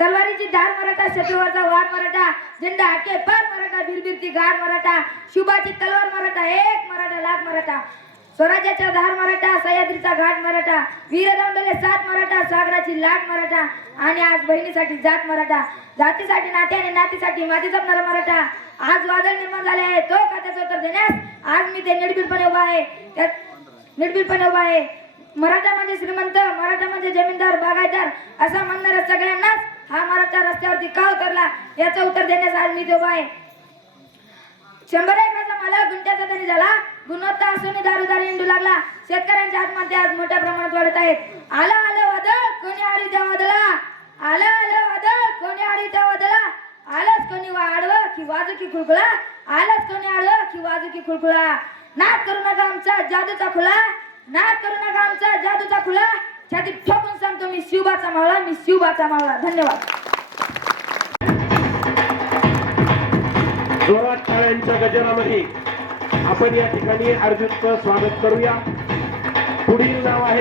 तलवारीची धार मराठा, शत्रूवरचा वार मराठा, झेंडा हाके पार मराठा, बिरबिरती गार मराठा, शुभाची तलवार मराठा, एक मराठा लाख मराठा, स्वराज्याचा धार मराठा, सह्याद्रीचा घाट मराठा, वीरदौंडले 7 मराठा, सागराची लाट मराठा आणि आज बहिणीसाठी जात मराठा, जातीसाठी नाते आणि नातीसाठी माती जपणारा मराठा. आज वादळ निर्माण झाले आहे तो का त्याचं उत्तर देण्यास आज मी ते निर्भीडपणे उभा आहे. निर्भीडपणे उभा आहे. मराठा म्हणजे श्रीमंत, मराठा म्हणजे जमीनदार, बागायतदार असं म्हणणाऱ्या सगळ्यांनाच हा मराठा रस्त्यावरती का उतरला याचं उत्तर देण्यास आज मी उभा आहे. 100 एकराचा मालक गुंठ्याचा धनी झाला, गुणवत्ता असून दारूदारी हिंडू लागला. शेतकऱ्यांच्या आत्महत्या आज मोठ्या प्रमाणात वाढत आहेत. आलं आलं वादळ कोणी आडी त्या वादळा, आलं आलं वादळ कोणी आडी त्या वादळा, आलंच कोणी आडवं की वाजू की खुळखुळा, आलंच कोणी आडवं की वाजू की खुळखुळा. नाद करू नका आमचा जादूचा खुला, नाद करू नका आमचा जादूचा खुला, छातीत ठोकून सांगतो मी शिवबाचा मावळा, मी शिवबाचा मावळा. धन्यवाद. जोरात टाळ्यांच्या गजरामध्ये आपण या ठिकाणी अर्जुनचं स्वागत करूया. पुढील नाव आहे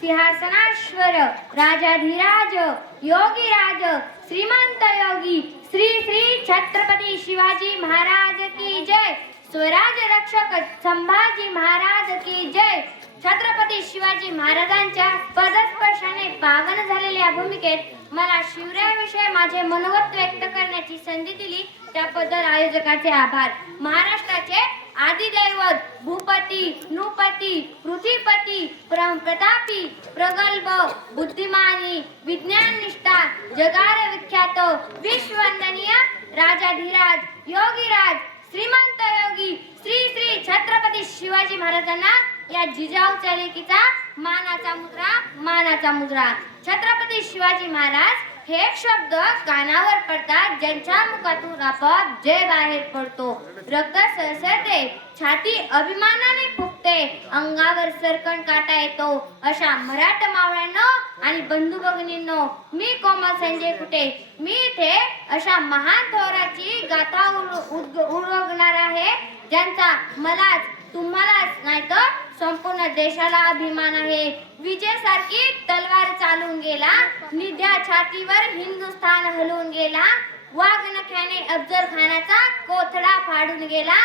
सिंहासनाश्वर राजाधिराज योगीराज श्रीमंत योगी श्री श्री छत्रपती शिवाजी महाराज की जय. स्वराज्य रक्षक संभाजी महाराज की जय. छत्रपती शिवाजी महाराजांच्या पदस्पर्शाने पावन झालेल्या भूमिकेत मला शिवरायाविषयी माझे मनोगत व्यक्त करण्याची संधी दिली त्याबद्दल आयोजकाचे आभार. महाराष्ट्राचे आदिदैवत भूपती, नृपती, पृथ्वीपती, परमप्रतापी, प्रगल्भ, बुद्धिमानी, विज्ञाननिष्ठा, जगार विख्यात, विश्ववंदनीय राजाधिराज, योगीराज, श्रीमंत योगी, श्री श्री छत्रपती शिवाजी शिवाजी महाराजांना या जिजाऊच्या लेकीचा मानाचा मुद्रा. छत्रपती शिवाजी महाराज हे एक शब्द कानावर पडतात ज्यांच्या मुखातून आपोआप जय बाहेर पडतो. रक्त सळसळते, छाती अभिमानाने फुगते, अंगावर सरकण काटा येतो. अशा मराठा मावळ्यांनो आणि बंधू भगिनींनो, मी कोमल संजय कुटे, मी इथे अशा महान थोराची गाथा उलगणार आहे ज्यांचा मलाच तुम्हालाच नाही तर संपूर्ण देशाला अभिमान आहे. विजयसारखी तलवार चालून गेला, निध्या छातीवर हिंदुस्थान हलवून गेला, वाघनख्याने अफजल खानाचा कोथळा फाडून गेला,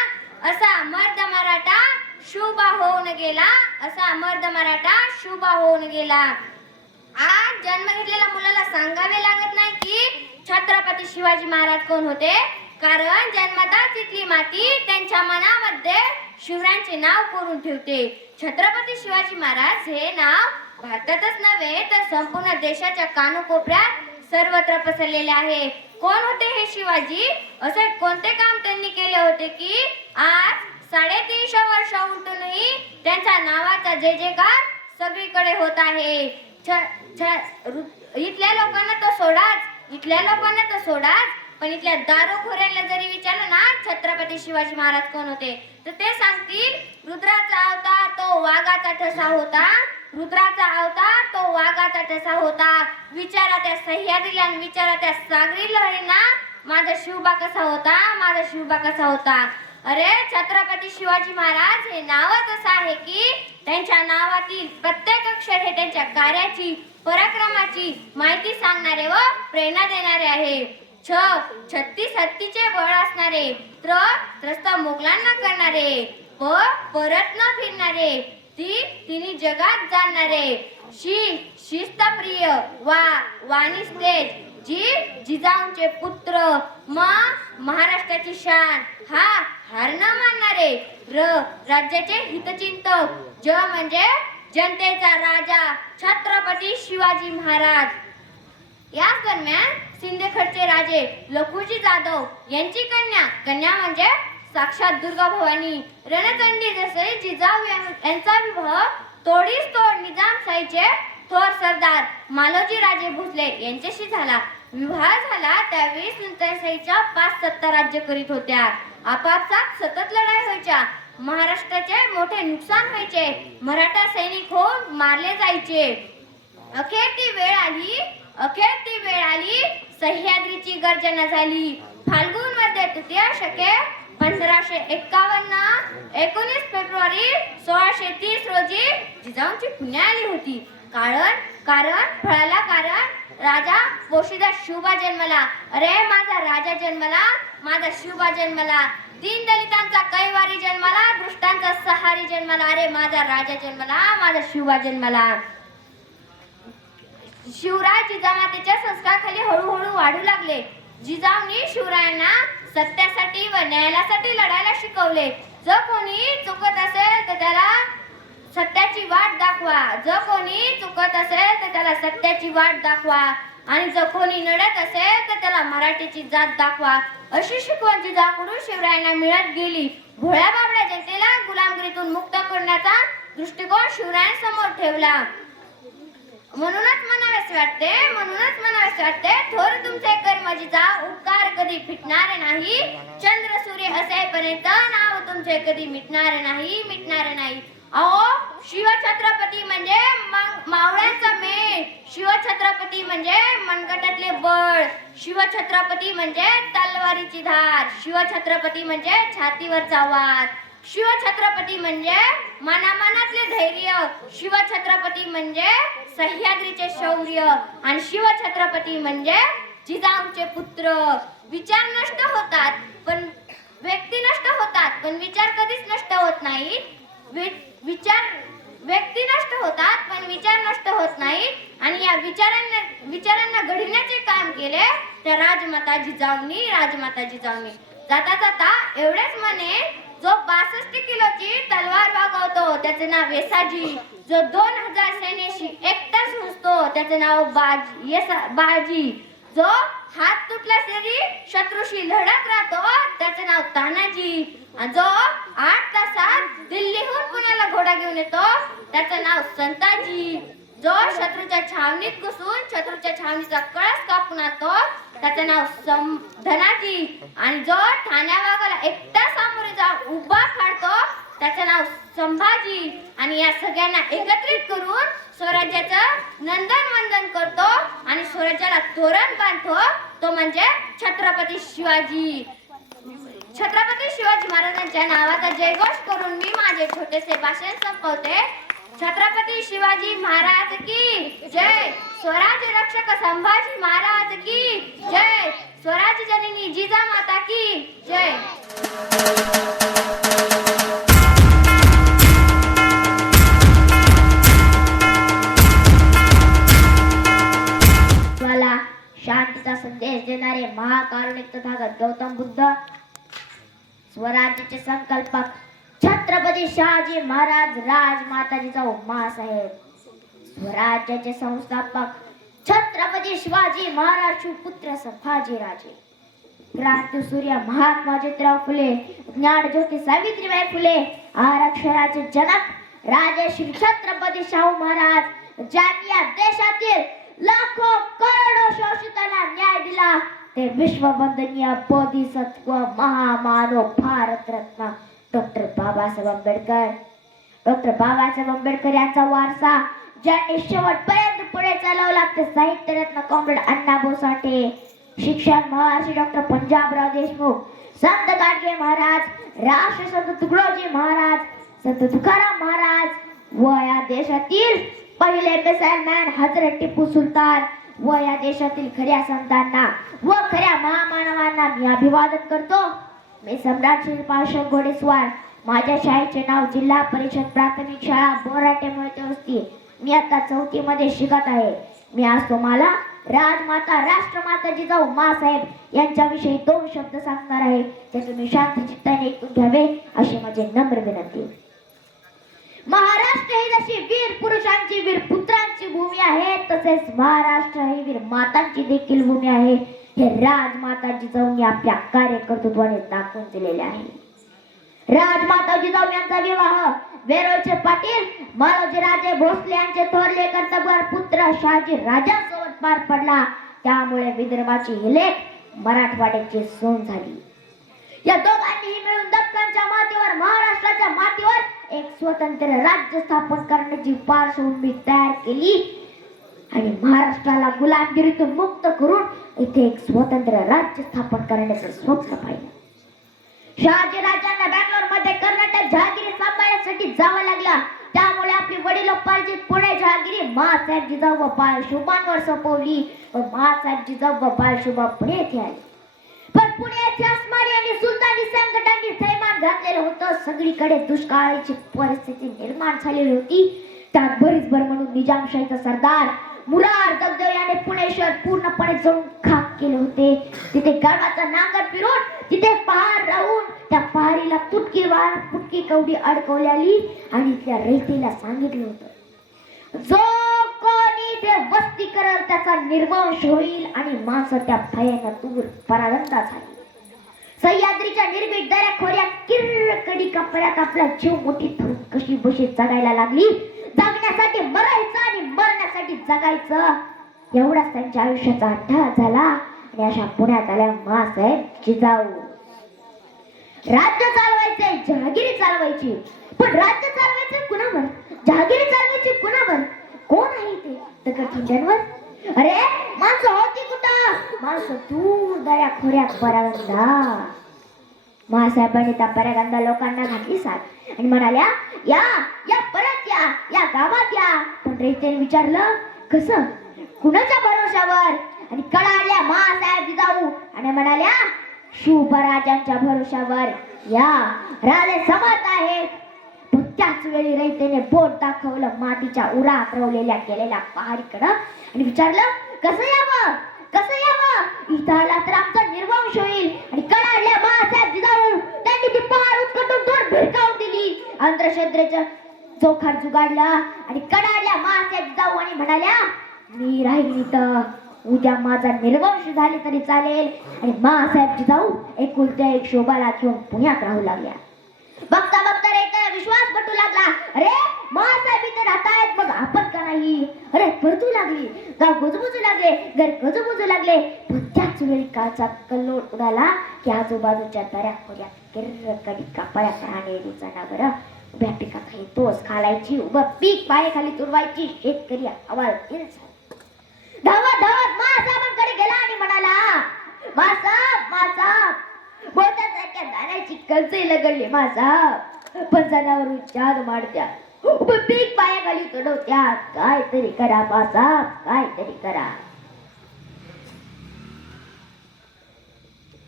असा मर्द मराठा शुभा होऊन गेला, असा मर्द मराठा शुभा होऊन गेला. आज जन्म घेतलेल्या मुलाला सांगावे लागत नाही की छत्रपती शिवाजी महाराज कोण होते, कारण जन्मताच तिथली माती त्यांच्या मनामध्ये शिवरायांचे नाव कोरून ठेवते. छत्रपती शिवाजी महाराज हे नाव भारतातच नव्हे तर संपूर्ण देशाच्या कानकोपऱ्यात सर्वत्र पसरलेले आहे. कोण होते हे शिवाजी? असे कोणते काम त्यांनी केले होते की आज 350 वर्ष उलटूनही त्यांच्या नावाचा जय जयकार सगळीकडे होत आहे. इथल्या लोकांना तर सोडाच, पण इथल्या दारूखोऱ्यांना जरी विचारलं ना छत्रपती शिवाजी महाराज कोण होते तर ते सांगतील रुद्राचा अवतार तो वाघाचा ठसा होता, रुद्राचा अवतार तो वाघाचा ठसा होता. विचारा त्या सह्याद्रीला आणि विचारा त्या सागरी लहरींना माझा शिवबा कसा होता. अरे छत्रपती शिवाजी महाराज हे नावच असं आहे की त्यांच्या नावातील प्रत्येक अक्षर हे त्यांच्या कार्याची, पराक्रमाची माहिती सांगणारे व प्रेरणा देणारे आहे. 36 हत्तीचे बळ असणारे, त्रस्त मोगलांना करणारे, परत न फिरणारे, तिन्ही जगात जाणणारे, शिस्तप्रिय वाणीस तेज, जिजाऊंचे पुत्र, महाराष्ट्राची शान, हार न मानणारे, राज्याचे हितचिंतक, म्हणजे जनतेचा राजा छत्रपती शिवाजी महाराज. याच दरम्यान सिंदखेडचे राजे लखुजी जाधव यांची कन्या म्हणजे साक्षात दुर्गा भवानी रणचंडी जसे जिजाऊ यांचा विवाह तोडीस तोड निजामशाहीचे थोर सरदार मालोजी राजे भोसले यांच्याशी झाला. विवाह झाला त्यावेळी सुलतानशाहीच्या 5 सत्ता राज्य करीत होत्या. आपापसात सतत लढाई व्हायच्या, महाराष्ट्राचे मोठे नुकसान व्हायचे, मराठा सैनिक होऊन मारले जायचे. अखेर ती वेळ आली, सह्याद्रीची गर्जना झाली. फाल्गुन मध्ये तृतीय शके 1551, 19 फेब्रुवारी 1630 रोजी जिजाऊंची पुण्याली होती. कारण राजा पोशीदास शिवबा जन्मला. अरे माझा राजा जन्मला, माझा शिवबा जन्मला. दीन दलितांचा कैवारी जन्मला, दुष्टांचा सहारी जन्मला. अरे माझा राजा जन्मला, माझा शिवबा जन्मला. शिवराय जिजामातेच्या संस्काराखाली हळूहळू वाढू लागले. जिजाऊंनी शिवरायांना सत्यासाठी व न्यायासाठी लढायला शिकवले. जर कोणी चुकत असेल तर त्याला सत्याची वाट दाखवा, आणि जर कोणी नडत असेल तर त्याला मराठीची जात दाखवा. अशी शिकवण जिजाऊकडून शिवरायांना मिळत गेली. भोळ्या बाबड्या जनतेला गुलामगिरीतून मुक्त करण्याचा दृष्टिकोन शिवरायांसमोर ठेवला. म्हणूनच म्हणावेसे वाटते थोर तुमचे कर्म जिजाऊ, उपकार कधी फिटणारे नाही. चंद्र सूर्य असेपर्यंत नाव तुमचे कधी मिटणारे नाही. अहो शिवछत्रपती म्हणजे मावळ्यांचा मेळ, शिवछत्रपती म्हणजे मनगटातले बळ, शिवछत्रपती म्हणजे तलवारीची धार, शिवछत्रपती म्हणजे छातीवरचा वार, शिवछत्रपती म्हणजे मनामनातले धैर्य, शिवछत्रपती म्हणजे सह्याद्रीचे शौर्य, आणि शिवछत्रपती म्हणजे जिजाऊंचे पुत्र. विचार नष्ट होतात पण व्यक्ती नष्ट होतात, पण विचार कधीच नष्ट होत नाही. व्यक्ती नष्ट होतात पण विचार नष्ट होत नाही. आणि या विचारांना घडविण्याचे काम केले त्या राजमाता जिजाऊंनी. जाता जाता एवढेच म्हणे, जो 62 किलोची तलवार वागवतो त्याचे नाव वेसाजी, जो 2000 सैन्याशी एकटाच झुंजतो त्याचे नाव बाजी, जो हात तुटला तरी शत्रूशी लढत राहतो त्याचे नाव तानाजी, जो 8 तासात दिल्लीहून घेऊन येतो त्याचं नाव संताजी. जो शत्रूच्या छावणीत घुसून शत्रूच्या छावणीचा कळस कापून आणतो त्याचं नाव धनाजी. आणि जो ठाण्या वाघाला एकटा सामोरे जाऊन उभा फाडतो त्याचं नाव संभाजी. आणि या सगळ्यांना एकत्रित करून स्वराज्याचं नंदन वंदन करतो आणि स्वराज्याला तोरण बांधतो तो म्हणजे छत्रपती शिवाजी. छत्रपती शिवाजी महाराजांच्या नावाचा जयघोष करून मी माझे छोटेसे भाषण संपवते. छत्रपती शिवाजी महाराज की जय. स्वराज्य रक्षक संभाजी महाराज की जय. स्वराज्य जननी जिजामाता की जय. मला शांतीचा संदेश देणारे महाकारुणिक तथागत गौतम बुद्ध, स्वराज्याचे संकल्पक छत्रपती शहाजी महाराज, राजमाता जिजाऊ माँसाहेब, स्वराज्याचे संस्थापक छत्रपती शिवाजी महाराज, सुपुत्र संभाजीराजे, क्रांतिसूर्य महात्मा ज्योतिराव फुले, ज्ञानज्योती सावित्रीबाई फुले, आरक्षणाचे जनक राजश्री छत्रपती शाहू महाराज, ज्यांनी या देशातील लाखो करोडो शोषितांना न्याय दिला, ते विश्ववंदनीय बोधिसत्व महामानव भारतरत्न डॉक्टर बाबासाहेब आंबेडकर. डॉक्टर बाबासाहेब आंबेडकर यांचा वारसा ज्यांनी शेवटपर्यंत पुढे चालवला ते साहित्यरत्न कॉम्रेड अण्णाभाऊ साठे, शिक्षण महर्षी डॉक्टर पंजाबराव देशमुख, संत गाडगे महाराज, राष्ट्रसंत तुकडोजी महाराज, संत तुकाराम महाराज व या देशातील पहिले मिसाईल मॅन हजरत टिपू सुलतान व या देशातील खऱ्या संतांना व खऱ्या महामानवांना मी अभिवादन करतो. मी सम्राट श्रीपाल घोडेस्वार. माझ्या शाळेचे नाव जिल्हा परिषद प्राथमिक शाळा बोराटे मोहिते वस्ती. मी आता 4थी मध्ये शिकत आहे. मी आज तुम्हाला राजमाता राष्ट्रमाता जिजाऊ माँसाहेब यांच्याविषयी 2 शब्द सांगणार आहे. ते तुम्ही शांत चित्ताने ऐकून घ्यावे अशी माझी नम्र विनंती. महाराष्ट्र ही जशी वीर पुरुषांची, वीर पुत्रांची भूमी आहे, तसेच महाराष्ट्र ही वीर मातांची देखील भूमी आहे. हे राजमाता जिजाऊंनी आपल्या कार्यकर्तृत्वाने दाखवून दिलेले आहे. राजमाता जिजाऊ यांचा विवाह वेरूळचे पाटील मालोजीराजे भोसले यांचे थोरले कर्तबगार पुत्र शहाजी राजांसोबत पार पडला. त्यामुळे विदर्भाची ही लेक मराठवाड्याची सोन झाली. या दोघांनीही मिळून दख्खनच्या मातीवर, महाराष्ट्राच्या मातीवर एक स्वतंत्र राज्य स्थापन करण्याची पार्श्वभूमी तयार केली आणि महाराष्ट्राला गुलामगिरीतून मुक्त करून इथे एक स्वतंत्र राज्य स्थापन करण्याचं स्वप्न पाहिलं. शहाजी राजांना बँगलोर मध्ये कर्नाटक जहागिरी सांभाळण्यासाठी जावं लागला. त्यामुळे आपली वडिलोपार्जित पुणे जहागिरी माँसाहेब जिजाऊ व बाळशुभांवर सोपवली व माँसाहेब जिजाऊ व बाळशुभा पुणे येथे आले. पण पुणे येथे अस्मारी आणि सुलतानी संकटांनी थैमान घातलेलं होतं. सगळीकडे दुष्काळाची परिस्थिती निर्माण झालेली होती. त्यात बरीचभर म्हणून निजामशाहीचा सरदार मुरार जगदेव याने पुणे शहर पूर्णपणे जळून खाक केले होते. तिथे गडाचा नांगर फिरून तिथे पहार राहून त्या पहारीला फुटकी कवडी अडकवलेली आणि त्या रयतेला सांगितलं होतं, जो कोणी ते वस्ती करल त्याचा निर्वंश होईल. आणि माणसं त्या भयानं दूर परागंदा झाली. सह्याद्रीच्या निर्भीक दऱ्याखोऱ्यात किरकडी कपड्यात आपला जीव मोठीत धरून कशी बशी जगायला लागली. जगण्यासाठी मरायचं आणि मरण्यासाठी जगायचं एवढाच त्यांच्या आयुष्याचा अट्टहास झाला. आणि अशा पुण्यात आल्या माँसाहेब जिजाऊ. राज्य चालवायचे, जहागिरी चालवायची, पण राज्य चालवायचे कुणावर, जहागिरी चालवायची कुणावर, कोण आहे ते दगडखिंड्यांवर? अरे माणसं होती कुठं, माणसं दूर दऱ्या खोऱ्यात परागंदा. माँसाहेबांनी त्या परागंदा लोकांना घातली साथ आणि म्हणाल्या, या या परत या गावात या. पण रयतेने विचारलं, कसं, कुणाच्या भरोशावर? आणि कळाल्या माँसाहेब जिजाऊ आणि म्हणाल्या, शिवराजांच्या भरोशावर या, राजे समर्थ आहेत. पण त्याच वेळी रयतेने बोट दाखवलं मातीच्या उरात रवलेल्या केलेल्या पहाडीकडं आणि विचारलं, कसं यावं, कसं यावं? इथं आला तर आमचा निर्वंश होईल. आणि कळाल्या माँसाहेब जिजाऊ त्यांनी ती पहाड उचकटून दूर भिरकावून दिली. अंधश्रद्धेचं चोखाट जुगाडला आणि कळाल्या माँसाहेब जिजाऊ आणि म्हणाल्या, मी राहील इथं, उद्या माझा निर्वंश झाले तरी चालेल. आणि माँसाहेब जिजाऊ एकुलत्या एक शोभाला घेऊन पुण्यात राहू लागल्या. बघता बघता रयतेला विश्वास पटू लागला. अरे कुजबुजू लागले, घर कुजबुजू लागले. पण त्याच वेळी काळचा कल्लोळ उडाला की आजूबाजूच्या दऱ्या खोऱ्यात किर्र कडी कापाळ्या प्राणेली जनावरं उभ्या पिका खाली तोच खालायची, उभं पीक पायाखाली तुरवायची. शेतकरी हवालदिल झाला. धावत धावत मासाहेबांकडे गेला आणि म्हणाला, मासाहेब बोटासारख्या दाण्याची कलसे लगडली मासाहेब, पण जनावर उच्चार मारत्या, उभं पीक पायाखाली तुडवत्या. काहीतरी करा मासाहेब, काहीतरी करा.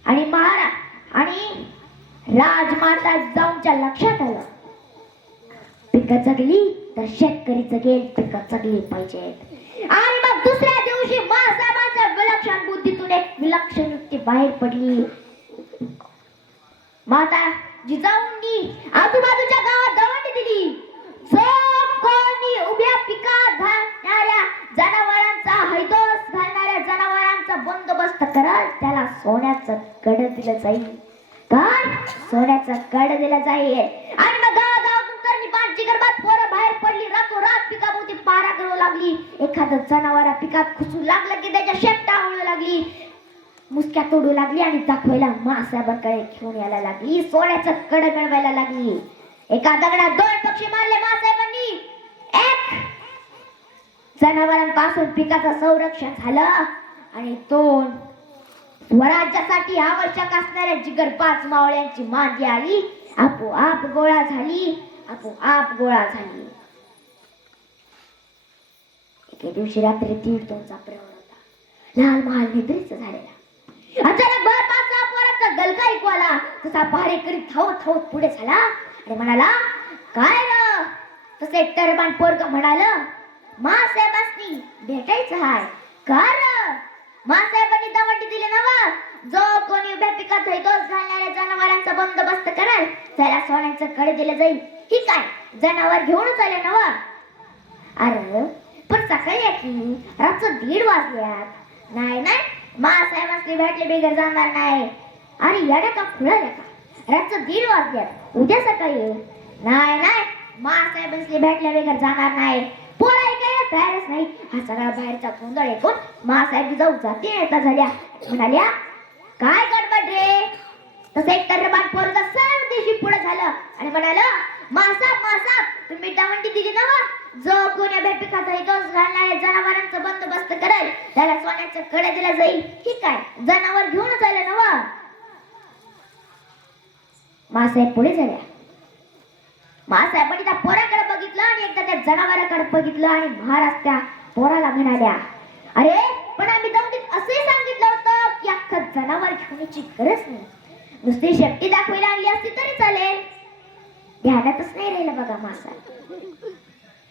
आणि महाराज आणि राजमाता जाऊनच्या लक्षात आलं, पिकं जगली तर शेतकरी जगेल, पिकं जगली पाहिजेत. आणि मग दुसऱ्या दिवशी मासाहेबांच्या विलक्षण बुद्धीतून एक विलक्षण युक्ती बाहेर पडली. माता जिजाऊंनी आजूबाजूच्या गावात दवंडी दिली. जो कोणी उभ्या पिकात घालणाऱ्या जनावरांचा हैदोस घालणाऱ्या जनावरांचा बंदोबस्त कराल त्याला सोन्याचं कड दिलं जाईल. काय? सोन्याचं कड दिलं जाईल. आणि मग गावागावातून करणी पाठची गर्भात पोरं बाहेर पडली. रातोरात पिकाभोवती पारा करू लागली. एखादं जनावर पिकात खुसू लागलं की त्याच्या शेपटा ओळू लागली, मुसक्या तोडू लागली आणि दाखवायला मासाहेबांकडे घेऊन यायला लागली. सोन्याचं कड मिळवायला लागली. एका दगडात 2 पक्षी मारले मासाहेबांनी. एक जनावरांपासून पिकाचं संरक्षण झालं आणि 2 स्वराज्यासाठी आवश्यक असणाऱ्या जिगरबाज मावळ्यांची मांदी आली. आपोआप गोळा झाली, आपोआप गोळा झाली. एके दिवशी रात्री 1:30चा प्रहर होता. लाल महाल निद्रेचा झालेला. अचानक बरपाचा पोराचा गलका ऐकू आला. तसा पहारेकरी धावत धावत पुढे झाला आणि म्हणाला, काय र? तसे टरबान पोरग म्हणालं, मासाहेबांनी भेटायचं हाय. का र? मासाहेबांनी दवंडी दिली नवा. जो कोणी उभ्या पिकात हैदोस घालणाऱ्या जनावरांचा बंदोबस्त कराल त्याला सोन्याचं कड दिलं जाईल. ही काय जनावर घेऊनच आले नवा. अरे पण सकाळी की रात्र 1:30 वाजल्यात. नाही नाही, मासाहेबांनी भेटले बिगर जाणार नाही. अरे येड्या का खुळाल्या का? रात्र 1:30 वाजल्यात, उद्या सकाळी. नाही नाही, मासाहेबांनी भेटले बिगर जाणार नाही. पोराई काय तयारच नाही. हा सगळा बाहेरचा गोंधळ ऐकून मासाहेब जाऊ जाती येता झाल्या. म्हणाल्या, काय गडबड रे? तसे एक टरबान पोरग सर्व दिवशी पुढे झालं आणि म्हणाल, मासाहेब तुम्ही दवंडी दिली नवा. जो कोणी उभ्या पिकात हैदोस घालणाऱ्या जनावरांचा बंदोबस्त करेल त्याला सोन्याचं कड दिलं जाईल. ही काय जनावर घेऊनच आले नवा. मासाहेब पुढे झाल्या. मासाहेबांनी त्या पोराकडे बघितलं आणि एकदा त्या जनावराकडे बघितलं आणि महाराज त्या पोराला म्हणाल्या, अरे पण आम्ही दवंडीत असे सांगितलं होतं की अख्खं जनावर घेऊनची गरज नाही, नुसती शेपटी दाखवायला आणली असती तरी चालेल. ध्यानातच नाही राहिलं बघा मासाहेब.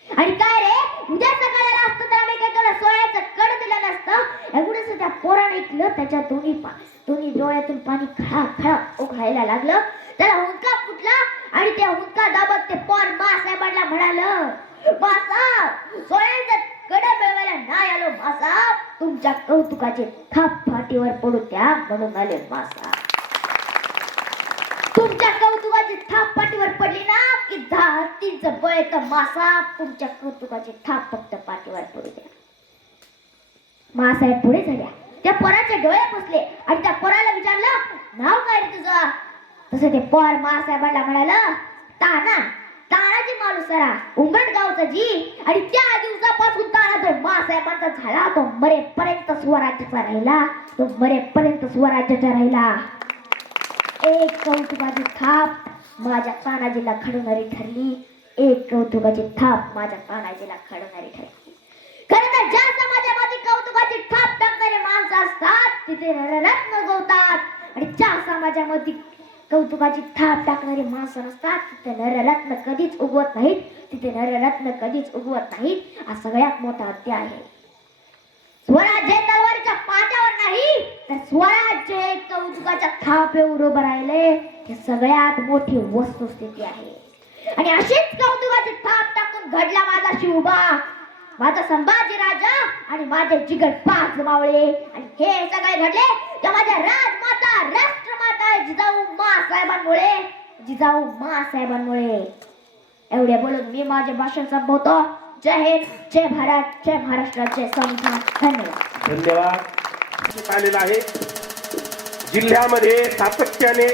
आणि काय रे, उद्या सकाळला असतं तर आम्ही काय तुला सोन्याचं कड दिलं नसतं. एवढंच त्या पोराने ऐकलं. त्याच्या दोन्ही डोळ्यातून पाणी खळा खळा ओघळायला लागलं. त्याला हुंदका फुटला आणि त्या हुंदका दाबत ते पोर मासाहेबांना म्हणालं, मासाहेब सोन्याचं कड मिळवायला नाही आलो मासाहेब, तुमच्या कौतुकाचे थाप फाटीवर पडू द्या म्हणून आले मासाहेब. तुमच्या कौतुकाची थाप पाठीवर पडली ना की 10 हत्तींचं बळ तर मासाहेब तुमच्या कौतुकाची थाप फक्त पाठीवर पडू द्या. मासाहेब पुढे झाल्या. त्या पोराचे डोळे पुसले आणि त्या पोराला विचारलं, नाव काय रे तुझं? तसं ते पोर मासाहेबांना म्हणालं, तानाजी मालुसरा उंबरठ गावचा जी. आणि त्या दिवसापासून ताना जो मासाहेबांचा झाला तो मरेपर्यंत स्वराज्याचा राहिला. तो मरेपर्यंत स्वराज्याचा राहिला. एक कौतुकाची थाप माझ्या तानाजीला खडणारी ठरली. एक कौतुकाची थाप माझ्या तानाजीला खडणारी ठरली. खरं तर ज्या समाजामध्ये कौतुकाची थाप टाकणारे माणसं असतात तिथे नररत्न गवतात. आणि ज्या समाजामध्ये कौतुकाची थाप टाकणारी माणसं नसतात तिथे नररत्न कधीच उगवत नाहीत. तिथे नररत्न कधीच उगवत नाहीत. हा सगळ्यात मोठा अध्याय आहे. स्वराज्य तलवारीच्या पाट्यावर नाही तर स्वराज्य कौतुकाच्या थापेवर उभं राहिले. हे सगळ्यात मोठी वस्तुस्थिती आहे. आणि अशीच कौतुकाची थाप टाकून घडला माझा शिवबा, माझा संभाजी राजा आणि माझे जिगरबाज मावळे. आणि हे सगळे घडले त्या माझ्या राजमाता राष्ट्रमाता जिजाऊ मासाहेबांमुळे. एवढे बोलून मी माझे भाषण संपवतो. जय हिंद, जय भारत, जय महाराष्ट्र, जय संविधान. धन्यवाद. धन्यवाद. आलेला आहे. जिल्ह्यामध्ये सातत्याने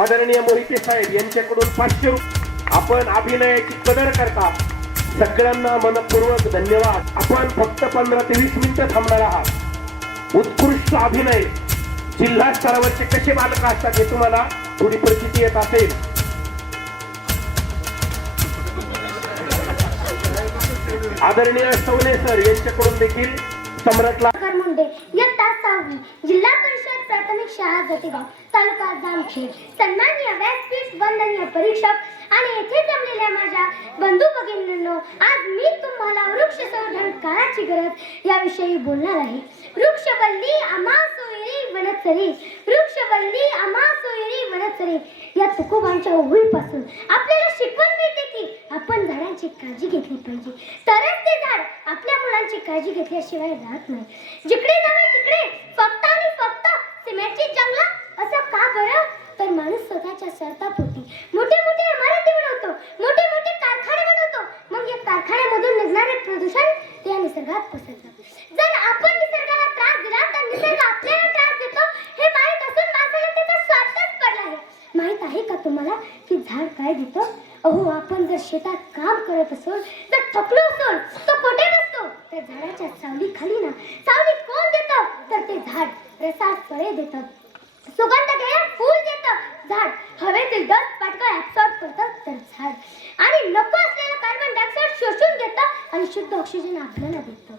आदरणीय मोहिते साहेब यांच्याकडून 500 आपण अभिनयाची कदर करता सगळ्यांना मनपूर्वक धन्यवाद. आपण फक्त 15 ते 20 मिनिटं थांबणार आहात. उत्कृष्ट अभिनय जिल्हा स्तरावरचे कसे मालक असतात हे तुम्हाला थोडी प्रचिती येत असेल. आदरणीय सवने सर यांच्याकडून देखील सम्राटला मुंडे इयत्ता 6वी, जिल्हा परिषद प्राथमिक शाळा गतेगाव, तालुका जामखेड. सन्माननीय व्यासपीठ, वंदनीय परीक्षक आणि येथे जमलेल्या माझ्या बंधू भगिनींनो, आज मी तुम्हाला वृक्ष संवर्धन काळाची गरज याविषयी बोलणार आहे. वृक्षवल्ली आम्हा सोयरी वनचरी, वृक्षवल्ली आम्हा सोयरी वनचरी या तुकोबांच्या ओळीपासून आपल्याला शिकवण मिळते की आपण झाडांची काळजी घेतली पाहिजे, तरच ते झाड आपल्या मुलांची काळजी घेतल्याशिवाय राहत नाही. जिकडे जावे तिकडे फक्त आणि फक्त सिमेंटची जंगलं, असं का बरं? तर माणूस स्वतःच्या स्वार्थापोटी मोठे मोठे इमारती बनवतो, मोठे मोठे कारखाने बनवतो. मग या कारखान्यामधून निघणारे प्रदूषण ते निसर्गात पसरतं. जर आपण निसर्गाला त्रास दिला तर निसर्ग आपल्याला त्रास देतो. हे माहीत असून माणसाला त्याचा स्वार्थच पडला आहे. माहित आहे का तुम्हाला की झाड काय देतं? अहो, आपण जर शेतात काम करत असो, जर थकलो असो, तो कुठे बसतो? तर झाडाच्या सावली खाली ना. सावली कोण देतं? तर ते झाड. रसाळ फळे देतं, सुगंध देणारं फूल देतं झाड, हवेतील डस्ट पार्टिकल ऍब्सॉर्ब करतं तर झाड, आणि नको असलेलं कार्बन डायऑक्साईड शोषून घेतं आणि शुद्ध ऑक्सिजन आपल्याला देतं.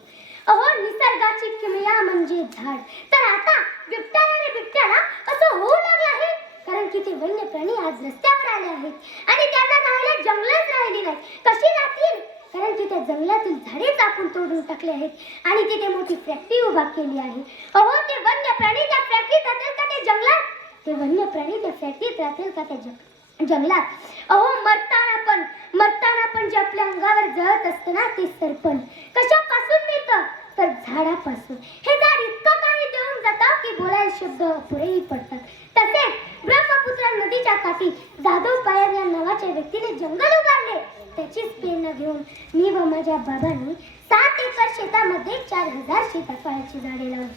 अहो, निसर्गाची किमया म्हणजे झाड. तर आता बिबट्याला असं होऊ लागलं आहे कारण की ते वन्य प्राणी आज रस्त्यावर आले आहेत आणि त्यांना राहायला जंगलच राहिली नाही. कशी राहतील? कारण की त्या जंगलातील झाडेच आपण तोडून टाकले आहेत आणि तिथे मोठी फॅक्टरी उभा केली आहे. अहो, ते वन्य प्राणी त्या फॅक्टरीत राहतील का ते जंगलात? ते वन्य प्राणी त्या फॅक्टरीत राहतील का त्या जंगलात? अहो, मरताना पण जे आपल्या अंगावर जळत असतं ना, ते सरपण कशापासून मिळतं? तर झाडापासून. हे झाड इतकं काही देऊन जातं की बोलायला शब्द पुरेही पडतात. तसेच ब्रह्मपुत्रा नदीच्या काठी जाधव पायर या नावाच्या व्यक्तीने जंगल उभारले. त्याचीच प्रेरणा घेऊन मी व माझ्या बाबांनी 7 एकर शेतामध्ये 4000 सीताफळाची झाडे लावली.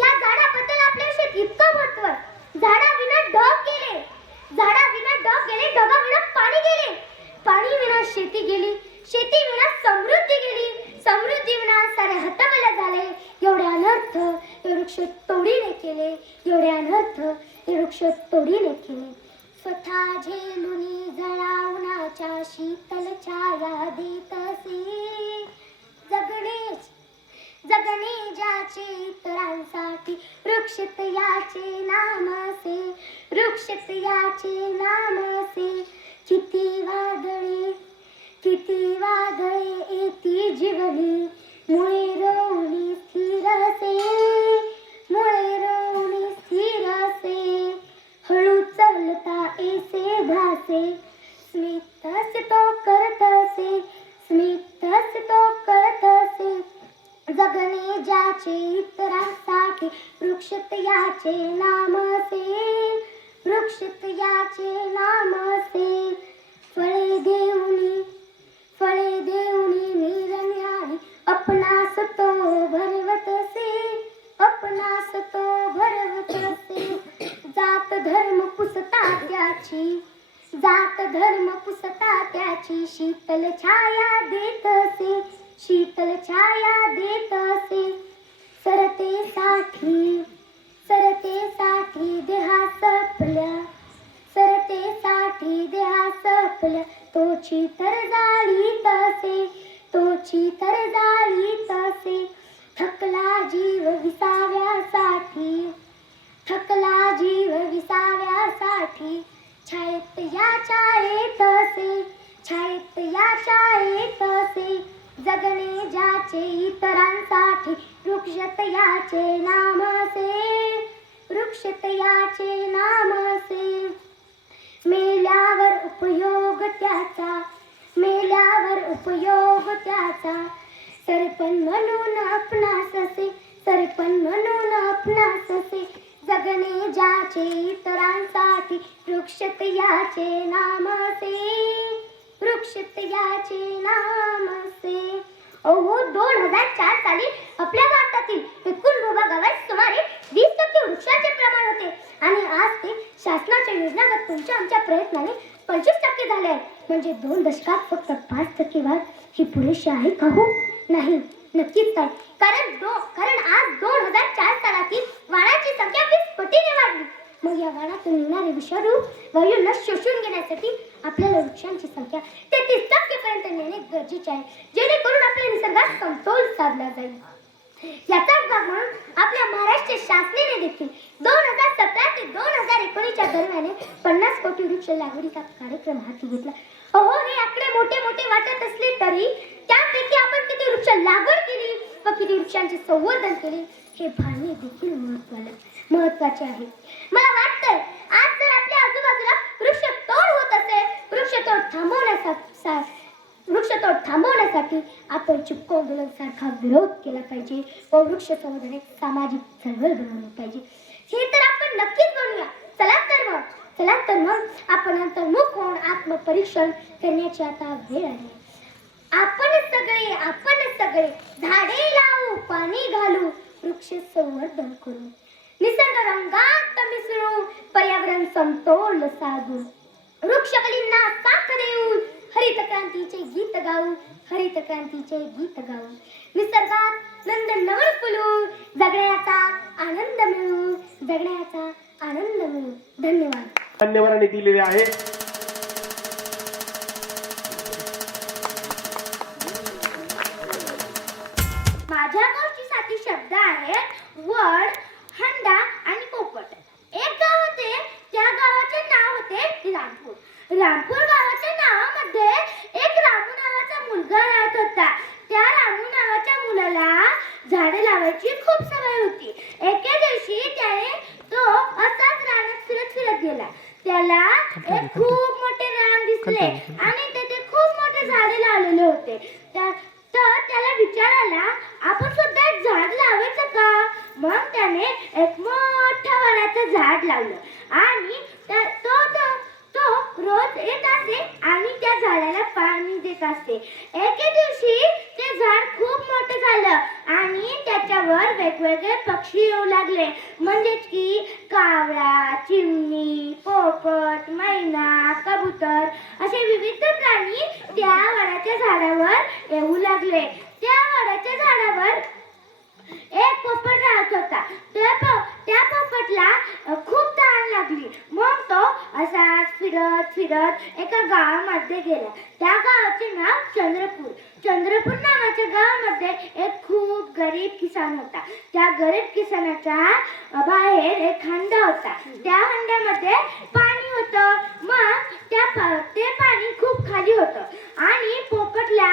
या झाडाबद्दल आपल्या शेत इतकं महत्व. झाडाविना ढग गेले, झाडाविना ढग गेले, ढगाविना पाणी गेले, पाणी विना शेती गेली, शेती विना समृद्धी गेली, समृद्धी विना सारे हतबल झाले. एवढे अनर्थ ते वृक्ष तोडीने केले, एवढे अनर्थ ते वृक्ष तोडीने केले. स्वतः झेलुनी जळावनाच्या शीतल छाया देतसे, जगणे ज्याचे इतरांसाठी वृक्षत याचे नामसे, वृक्षत याचे नामसे. किती वादळे येती जीवली, मुळे रोवणी स्थिरसे, मुळे रोवणी स्थिरसे. हळू चालता ऐसे भासे, स्मितस तो करतसे, स्मितस तो करतसे. जगणे ज्याचे इतरांसाठी वृक्षत याचे नामसे, वृक्षत याचे नामसे. फळे देऊनी निरन्यारी आपणास तो भरवतसे, आपणास तो भरवतसे. जात धर्म पुसता त्याची शीतल छाया देतसे, शीतल छाया देतसे. सरतेसाठी देहा सपल्या, सरतेसाठी देहा सपल्या. तोची तर जाळी तसे, तोची तर जाळी तसे. थकला जीव विसाव्यासाठी, थकला जीव विसाव्यासाठी. छायेत याच्या येतसे, छायेत याच्या येतसे. जगणे ज्याचे इतरांसाठी वृक्षत याचे नामसे, वृक्षत याचे नामसे. मेल्यावर उपयोग त्याचा, मेल्यावर उपयोग त्याचा. सरपण म्हणून आपणाससे, सरपण म्हणून आपणाससे. जगणे ज्याचे इतरांसाठी वृक्षत याचे नामसे, वृक्ष त्याचे नाम असे. अहो 2004 साली आपल्या भारतातील एकूण भूभागावर सुमारे 20% वृक्षांचे प्रमाण होते आणि आज ते शासनाच्या योजनागत तुमच्या आमच्या प्रयत्नाने 25% झाले आहे. म्हणजे 2 दशकात फक्त 5% वाढ ही पुरेशी आहे का? हो नाही, नक्कीच नाही. कारण आज 2004 सालातील वाणांची संख्या 20 पटीने वाढली. मग या वाणातून निघणारे विषाणू वायूंना शोषून घेण्यासाठी आपल्याला वृक्षांची संख्या 33% पर्यंत नेणे गरजेचे आहे, जेणेकरून आपल्या निसर्गात समतोल साधला जाईल. याचाच भाग म्हणून आपल्या महाराष्ट्र शासनाने देखील 2017 ते 2019 दरम्यान 50 कोटी वृक्ष लागवडीचा कार्यक्रम हाती घेतला. अहो, हे आकडे मोठे मोठे वाटत असले तरी त्यापैकी आपण किती वृक्ष लागवड केली व किती वृक्षांचे संवर्धन केले हे पाहणे देखील महत्वाचे आहे. मला वाटतंय आज जर आपल्या आजूबाजूला वृक्षतोड होत असेल, वृक्षतोड थांबवण्यासाठी आपण चिपको आंदोलन सारखा विरोध केला पाहिजे व वृक्ष संवर्धन एक सामाजिक चळवळ बनवली पाहिजे. हे तर आपण नक्कीच बनवूया. चला तर मग आपण अंतर्मुख होऊन आत्मपरीक्षण करण्याची आता वेळ आली. आपण सगळे झाडे लावू, पाणी घालू, वृक्ष संवर्धन करू, निसर्ग रंगात मिसळू, पर्यावरण समतोल साधू, वृक्षबलींना साथ देऊ, हरित क्रांतीचे गीत गाऊ, निसर्गात नंदनवन फुलू, जगण्याचा आनंद मिळू. धन्यवाद. मान्यवरांनी दिलेले आहे. माझ्या गोष्टीसाठी शब्द आहेत वड, हंडा आणि पोपट. एक गाव होते, त्या गावाचे नाव होते रामपूर. रामपूर गावाच्या नावामध्ये एक रामू नावाचा मुलगा राहत होता. त्या रामू नावाच्या मुलाला झाडे लावायची खूप सवय होती. एके दिवशी त्याने तो असाच रानात फिरत गेला. त्याला एक खूप मोठे रान दिसले आणि तेथे खूप मोठे झाडे लावलेले होते. तर त्याला विचार आला, आपण सुद्धा एक झाड लावायचं का? मग त्याने एक मोठं वडाचं झाड लावलं आणि तो रोज येत असे आणि त्या झाडाला पाणी देत असते. एके दिवशी ते झाड खूप मोठं झालं आणि त्याच्यावर वेगवेगळे पक्षी येऊ लागले. म्हणजेच की कावळा, चिमणी, पोपट, मैना, कबूतर असे विविध प्राणी त्या वडाच्या झाडावर येऊ लागले. त्या वडाच्या झाडावर एक पोपट राहत होता. त्या पोपटला खूप तहान लागली. मग तो असाच फिरत एका गावामध्ये गेला. त्या गावाचे नाव चंद्रपूर नावाच्या गावामध्ये एक खूप गरीब किसान होता. त्या गरीब किसानाच्या बाहेर एक हंडा होता. त्या हंड्यामध्ये पाणी होतं. मग ते पाणी खूप खाली होतं आणि पोपटला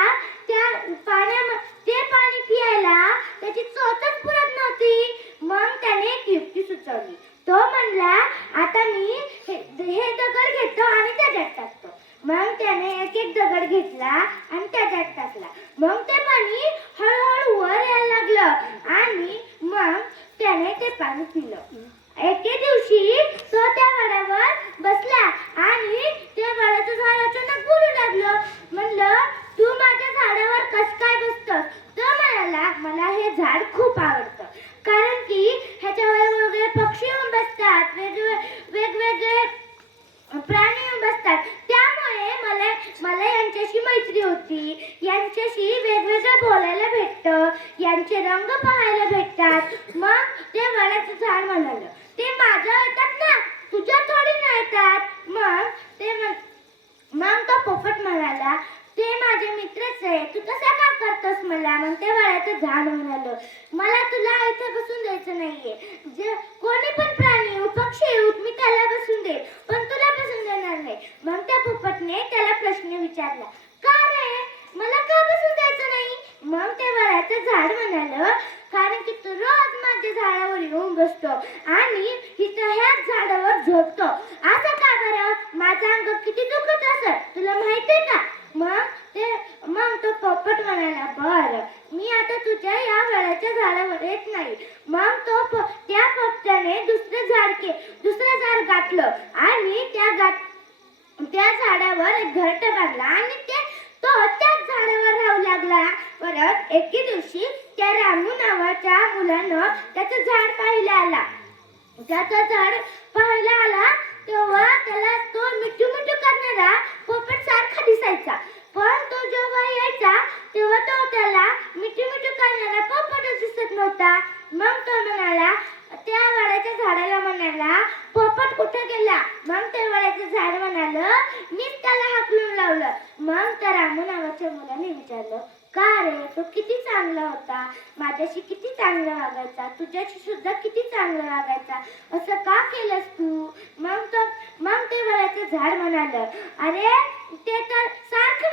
ते पाणी पियायला त्याची चोचच पुरत नव्हती. मग त्याने एक युक्ती सुचवली. तो म्हणला, आता मी हे दगड घेतो आणि त्याच्यात टाकतो. मग त्याने एक दगड घेतला आणि त्याच्यात टाकला. मग ते पाणी हळूहळू वर यायला लागलं आणि मग त्याने ते पाणी पिलं. एके दिवशी तो त्या वडावर बसला आणि त्या वडाचं झाड अचानक बोलू लागलं. म्हणलं, तू माझ्या झाडावर कसं काय बसतोस? तो म्हणाला, मला हे झाड खूप आवडतं कारण की ह्याच्यावर वेगवेगळे पक्षी येऊन बसतात, वेगवेगळे प्राणी येऊन बसतात. त्यामुळे मला यांच्याशी मैत्री होती, यांच्याशी वेगवेगळं बोलायला भेटतं, यांचे रंग पाहायला भेटतात. मग ते वडाचं झाड म्हणालं, ते माझ्या येतात ना, तुझ्या थोडी नाही येतात. मग तो पोपट म्हणाला, ते माझे मित्रच आहे, तू तसा का करतोस मला? मग ते वडाचं झाड म्हणालं, मला तुला इथे बसून द्यायचं नाहीये. जे कोणी पण प्राणी येऊ, पक्षी येऊ, मी त्याला बसून दे, पण तुला बसून देणार नाही. मग त्या पोपटने त्याला प्रश्न विचारला, का रे, मला का बसून द्यायचं नाही? मग ते वडाचं झाड म्हणालं, कारण की तू रोज माझ्या झाडावर येऊन बसतो आणि इथं ह्याच झाडावर झोपतो. असं का बरं? माझं अंग किती दुखत असं तुला माहितीये का? मग तो पोपट म्हणाला, बरं, मी आता तुझ्या या वडाच्या झाडावर येत नाही. मग त्या पोपटाने दुसरं झाड गाठलं आणि त्या झाडावर एक घरटं बांधला आणि ते एके दिवशी त्या रामू नावाच्या मुलानं त्याचं झाड पाहायला आला. त्याचं झाड पाहायला आला तेव्हा त्याला तो मिठू मिठू करणारा पोपट सारखा दिसायचा. पण तो जेव्हा यायचा तेव्हा तो त्याला मिठू मिठू करणारा पोपटच दिसत नव्हता. मग तो म्हणाला, त्या वडाच्या झाडाला म्हणाला, पोपट कुठे गेला? मग ते वडाचं झाड म्हणालं, मीच त्याला हाकलून लावलं. मग त्या रामू नावाच्या मुलाने विचारलं, का रे, तो किती चांगला होता, माझ्याशी किती चांगला वागायचा, तुझ्याशी सुद्धा किती चांगला वागायचा, असं का केलंस तू? मग ते वडाचं झाड म्हणालं, अरे ते तर सारखं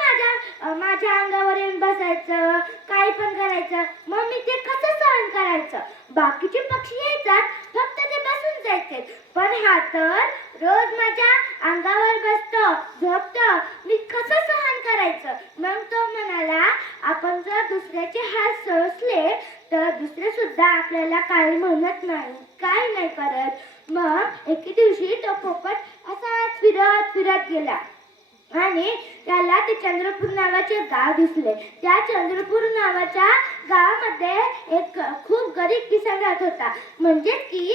माझ्या अंगावर येऊन बसायचं, काही पण करायचं, मग मी ते कसं सहन करायचं? बाकीचे पक्षी यायच्यात, फक्त ते बसून जायचे, पण हा तर रोज माझ्या अंगावर बसतो, झोपतो, मी कसं सहन करायचं? मग तो म्हणाला, आपण जर दुसऱ्याचे हात सोसले तर दुसरे सुद्धा आपल्याला काही म्हणत नाही, काही नाही करत. मग एके दिवशी तो पोपट असा फिरत फिरत गेला आणि त्याला ते चंद्रपूर नावाचे गाव दिसले. त्या चंद्रपूर नावाच्या गावामध्ये एक खूप गरीब किसान राहत होता. म्हणजे की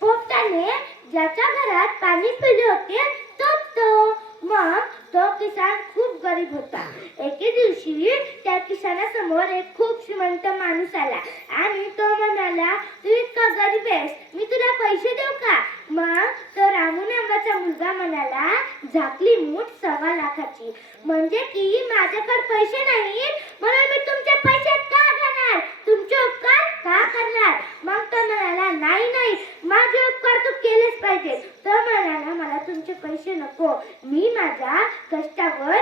पोपटाने ज्याच्या घरात पाणी पिले होते तोच तो. मग तो किसान खूप गरीब होता. एके दिवशी त्या किसानासमोर एक खूप श्रीमंत माणूस आला आणि तो म्हणाला, तू इतका गरीब आहेस, मी तुला पैसे देऊ का? मग तो रामू नावाचा मुलगा म्हणाला, झाकली मूठ 1.25 लाखाची. म्हणजे की माझ्याकडे पैसे नाहीत म्हणून मी तुमचे पैसे का घेणार, तुमचे उपकार का करणार? मग तो म्हणाला, नाही, माझे उपकार तू केलेच पाहिजे. तो म्हणाला, मला तुमचे पैसे नको, मी माझ्या कष्टावर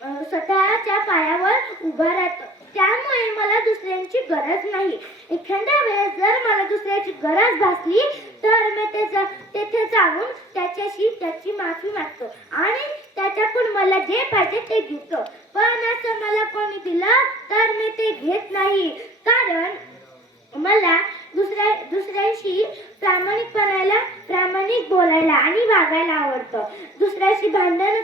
स्वतःच्या पायावर उभा राहतो, त्यामुळे मला दुसऱ्यांची गरज नाही. एखाद्या वेळेस जर मला दुसऱ्याची गरज भासली तर मी तेथे जाऊन त्याची माफी मागतो आणि त्याच्याकडून मला जे पाहिजे ते घेतो. पण असं मला कोणी दिलं तर मी ते घेत नाही, कारण मला दुसऱ्याशी प्रामाणिक बोलायला आणि वागायला आवडतं. दुसऱ्याशी भांडण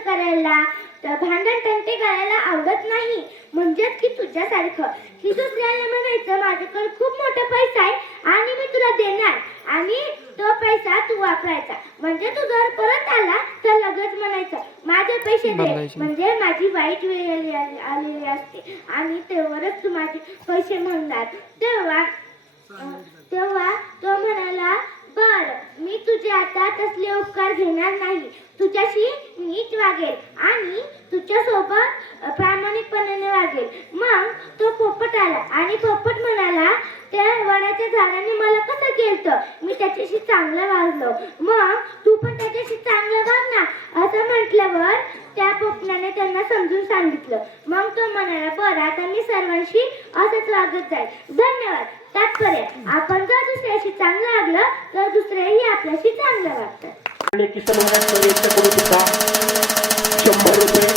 तंटे करायला आवडत नाही. म्हणजे की तुझ्यासारखं की दुसऱ्याला म्हणायचं, माझ्याकडे खूप मोठा पैसा आहे आणि मी तुला देणार आणि तो पैसा तू वापरायचा. म्हणजे तू जर परत आला तर लगेच म्हणायचं, माझे पैसे दे. म्हणजे माझी वाईट वेळ आलेली असते आणि तेव्हाच तू माझे पैसे म्हणणार. तेव्हा तो म्हणाला, बर, मी तुझे आता तसले उपकार घेणार नाही, तुझ्याशी नीट वागेल आणि तुझ्या सोबत प्रामाणिकपणाने वागेल. मग तो पोपट आला आणि पोपट म्हणाला, त्या वडाच्या झाडाने मला कसं केलं, मी त्याच्याशी चांगलं वागलो, मग तू पण त्याच्याशी चांगलं वाग ना. असं म्हटल्यावर त्या पोपटाने त्यांना समजून सांगितलं. मग तो म्हणाला, बरं, आता मी सर्वांशी असंच वागत जाईल. धन्यवाद. तात्पर्य, आपण जर दुसऱ्याशी चांगलं वागलं तर दुसरेही आपल्याशी चांगलं वागतात. किसन यांच्याकडून सुद्धा 100 रुपये.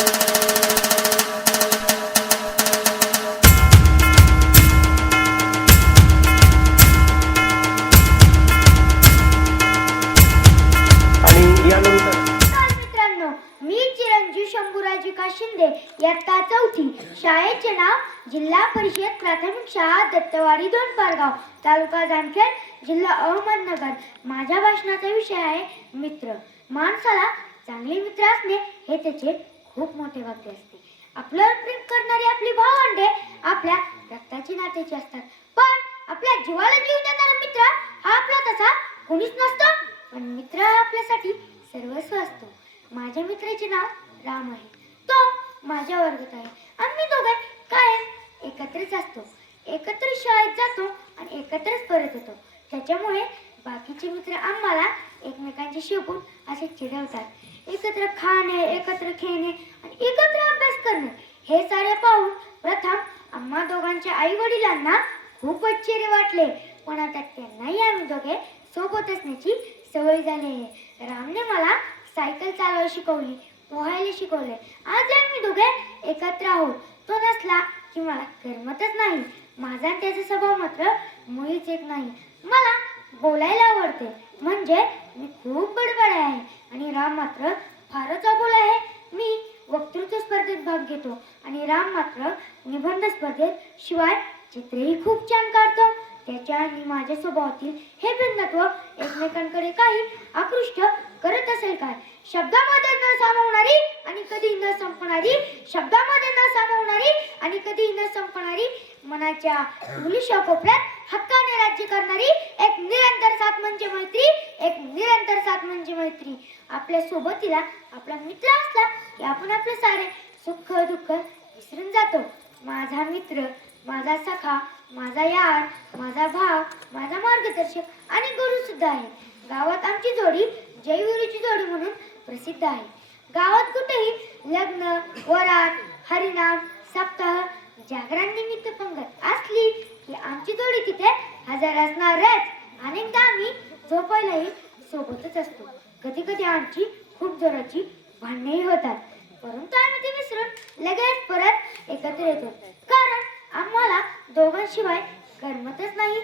मित्रांनो, मी चिरंजीव शंभूराजिका शिंदे, इयत्ता 4थी. शाळेचे नाव जिल्हा परिषद प्राथमिक शाळा दत्तवाडी 2 पारगाव, तालुका जामखेड, जिल्हा अहमदनगर. माझ्या भाषणाचा विषय आहे मित्र. माणसाला चांगले मित्र असणे हे त्याचे खूप मोठे भाग्य असते. आपल्यावर प्रेम करणारी आपली भावंडे आपल्या रक्ताची नात्याची असतात, पण आपल्या जीवाला जीव देणारा मित्र हा आपला तसा कोणीच नसतो. पण मित्र हा आपल्यासाठी सर्वस्व असतो. माझ्या मित्राचे नाव राम आहे. तो माझ्या वर्गात आहे. आम्ही दोघे कायम एकत्रच असतो, एकत्र शाळेत जातो आणि एकत्रच परत येतो. त्याच्यामुळे बाकीचे मित्र आम्हाला एकमेकांची शिकून असे चिडवतात. एकत्र खाणे, एकत्र खेळणे आणि एकत्र अभ्यास करणे हे सारे पाहून प्रथम आम्हा दोघांच्या आई वडिलांना खूप आश्चर्य वाटले, पण आता त्यांनाही आम्ही दोघे सोबत असण्याची सवय झाली आहे. रामने मला सायकल चालवायला शिकवली, पोहायला शिकवले. आज आम्ही दोघे एकत्र आहोत. तो नसला की मला करमतच नाही. माझा आणि त्याचा स्वभाव मात्र मुळीच एक नाही. मला बोलायला आवडते, म्हणजे मी खूप बडबड आहे आणि राम मात्र फारच अबोल आहे. मी वक्तृत्व स्पर्धेत भाग घेतो आणि राम मात्र निबंध स्पर्धेत शिवाय चित्रेही खूप छान काढतो. त्याच्या आणि माझ्या स्वभावातील हे भिन्नत्व एकमेकांकडे काही आकृष्ट करत असेल काय? शब्दामध्ये न सामावणारी आणि कधी न संपणारी, शब्दामध्ये न सामावणारी आणि कधी न संपणारी, मनाच्या मुलीशा कोपऱ्यात हक्काने राज्य करणारी एक निरंतर साथ म्हणजे मैत्री, एक निरंतर साथ म्हणजे मैत्री. आपल्या सोबतीला आपला मित्र असला की आपण आपले सारे सुख दुःख विसरून जातो. माझा मित्र, माझा सखा, माझा यार, माझा भाव, माझा मार्गदर्शक आणि गुरु सुद्धा आहे. गावात आमची जोडी जयगुरूची जोडी म्हणून प्रसिद्ध आहे. गावात कुठेही लग्न, वरात, हरिनाम, सप्ताह, जागरण निमित्त पंगत असली की आमची जोडी तिथे हजर असणारच. अनेकदा आम्ही झोपायलाही सोबतच असतो. कधी कधी आमची खूप जोराची भांडणेही होतात, परंतु आम्ही ते विसरून लगेच परत एकत्र येतो. कारण आम्हाला दोघांशिवाय करमतच नाही.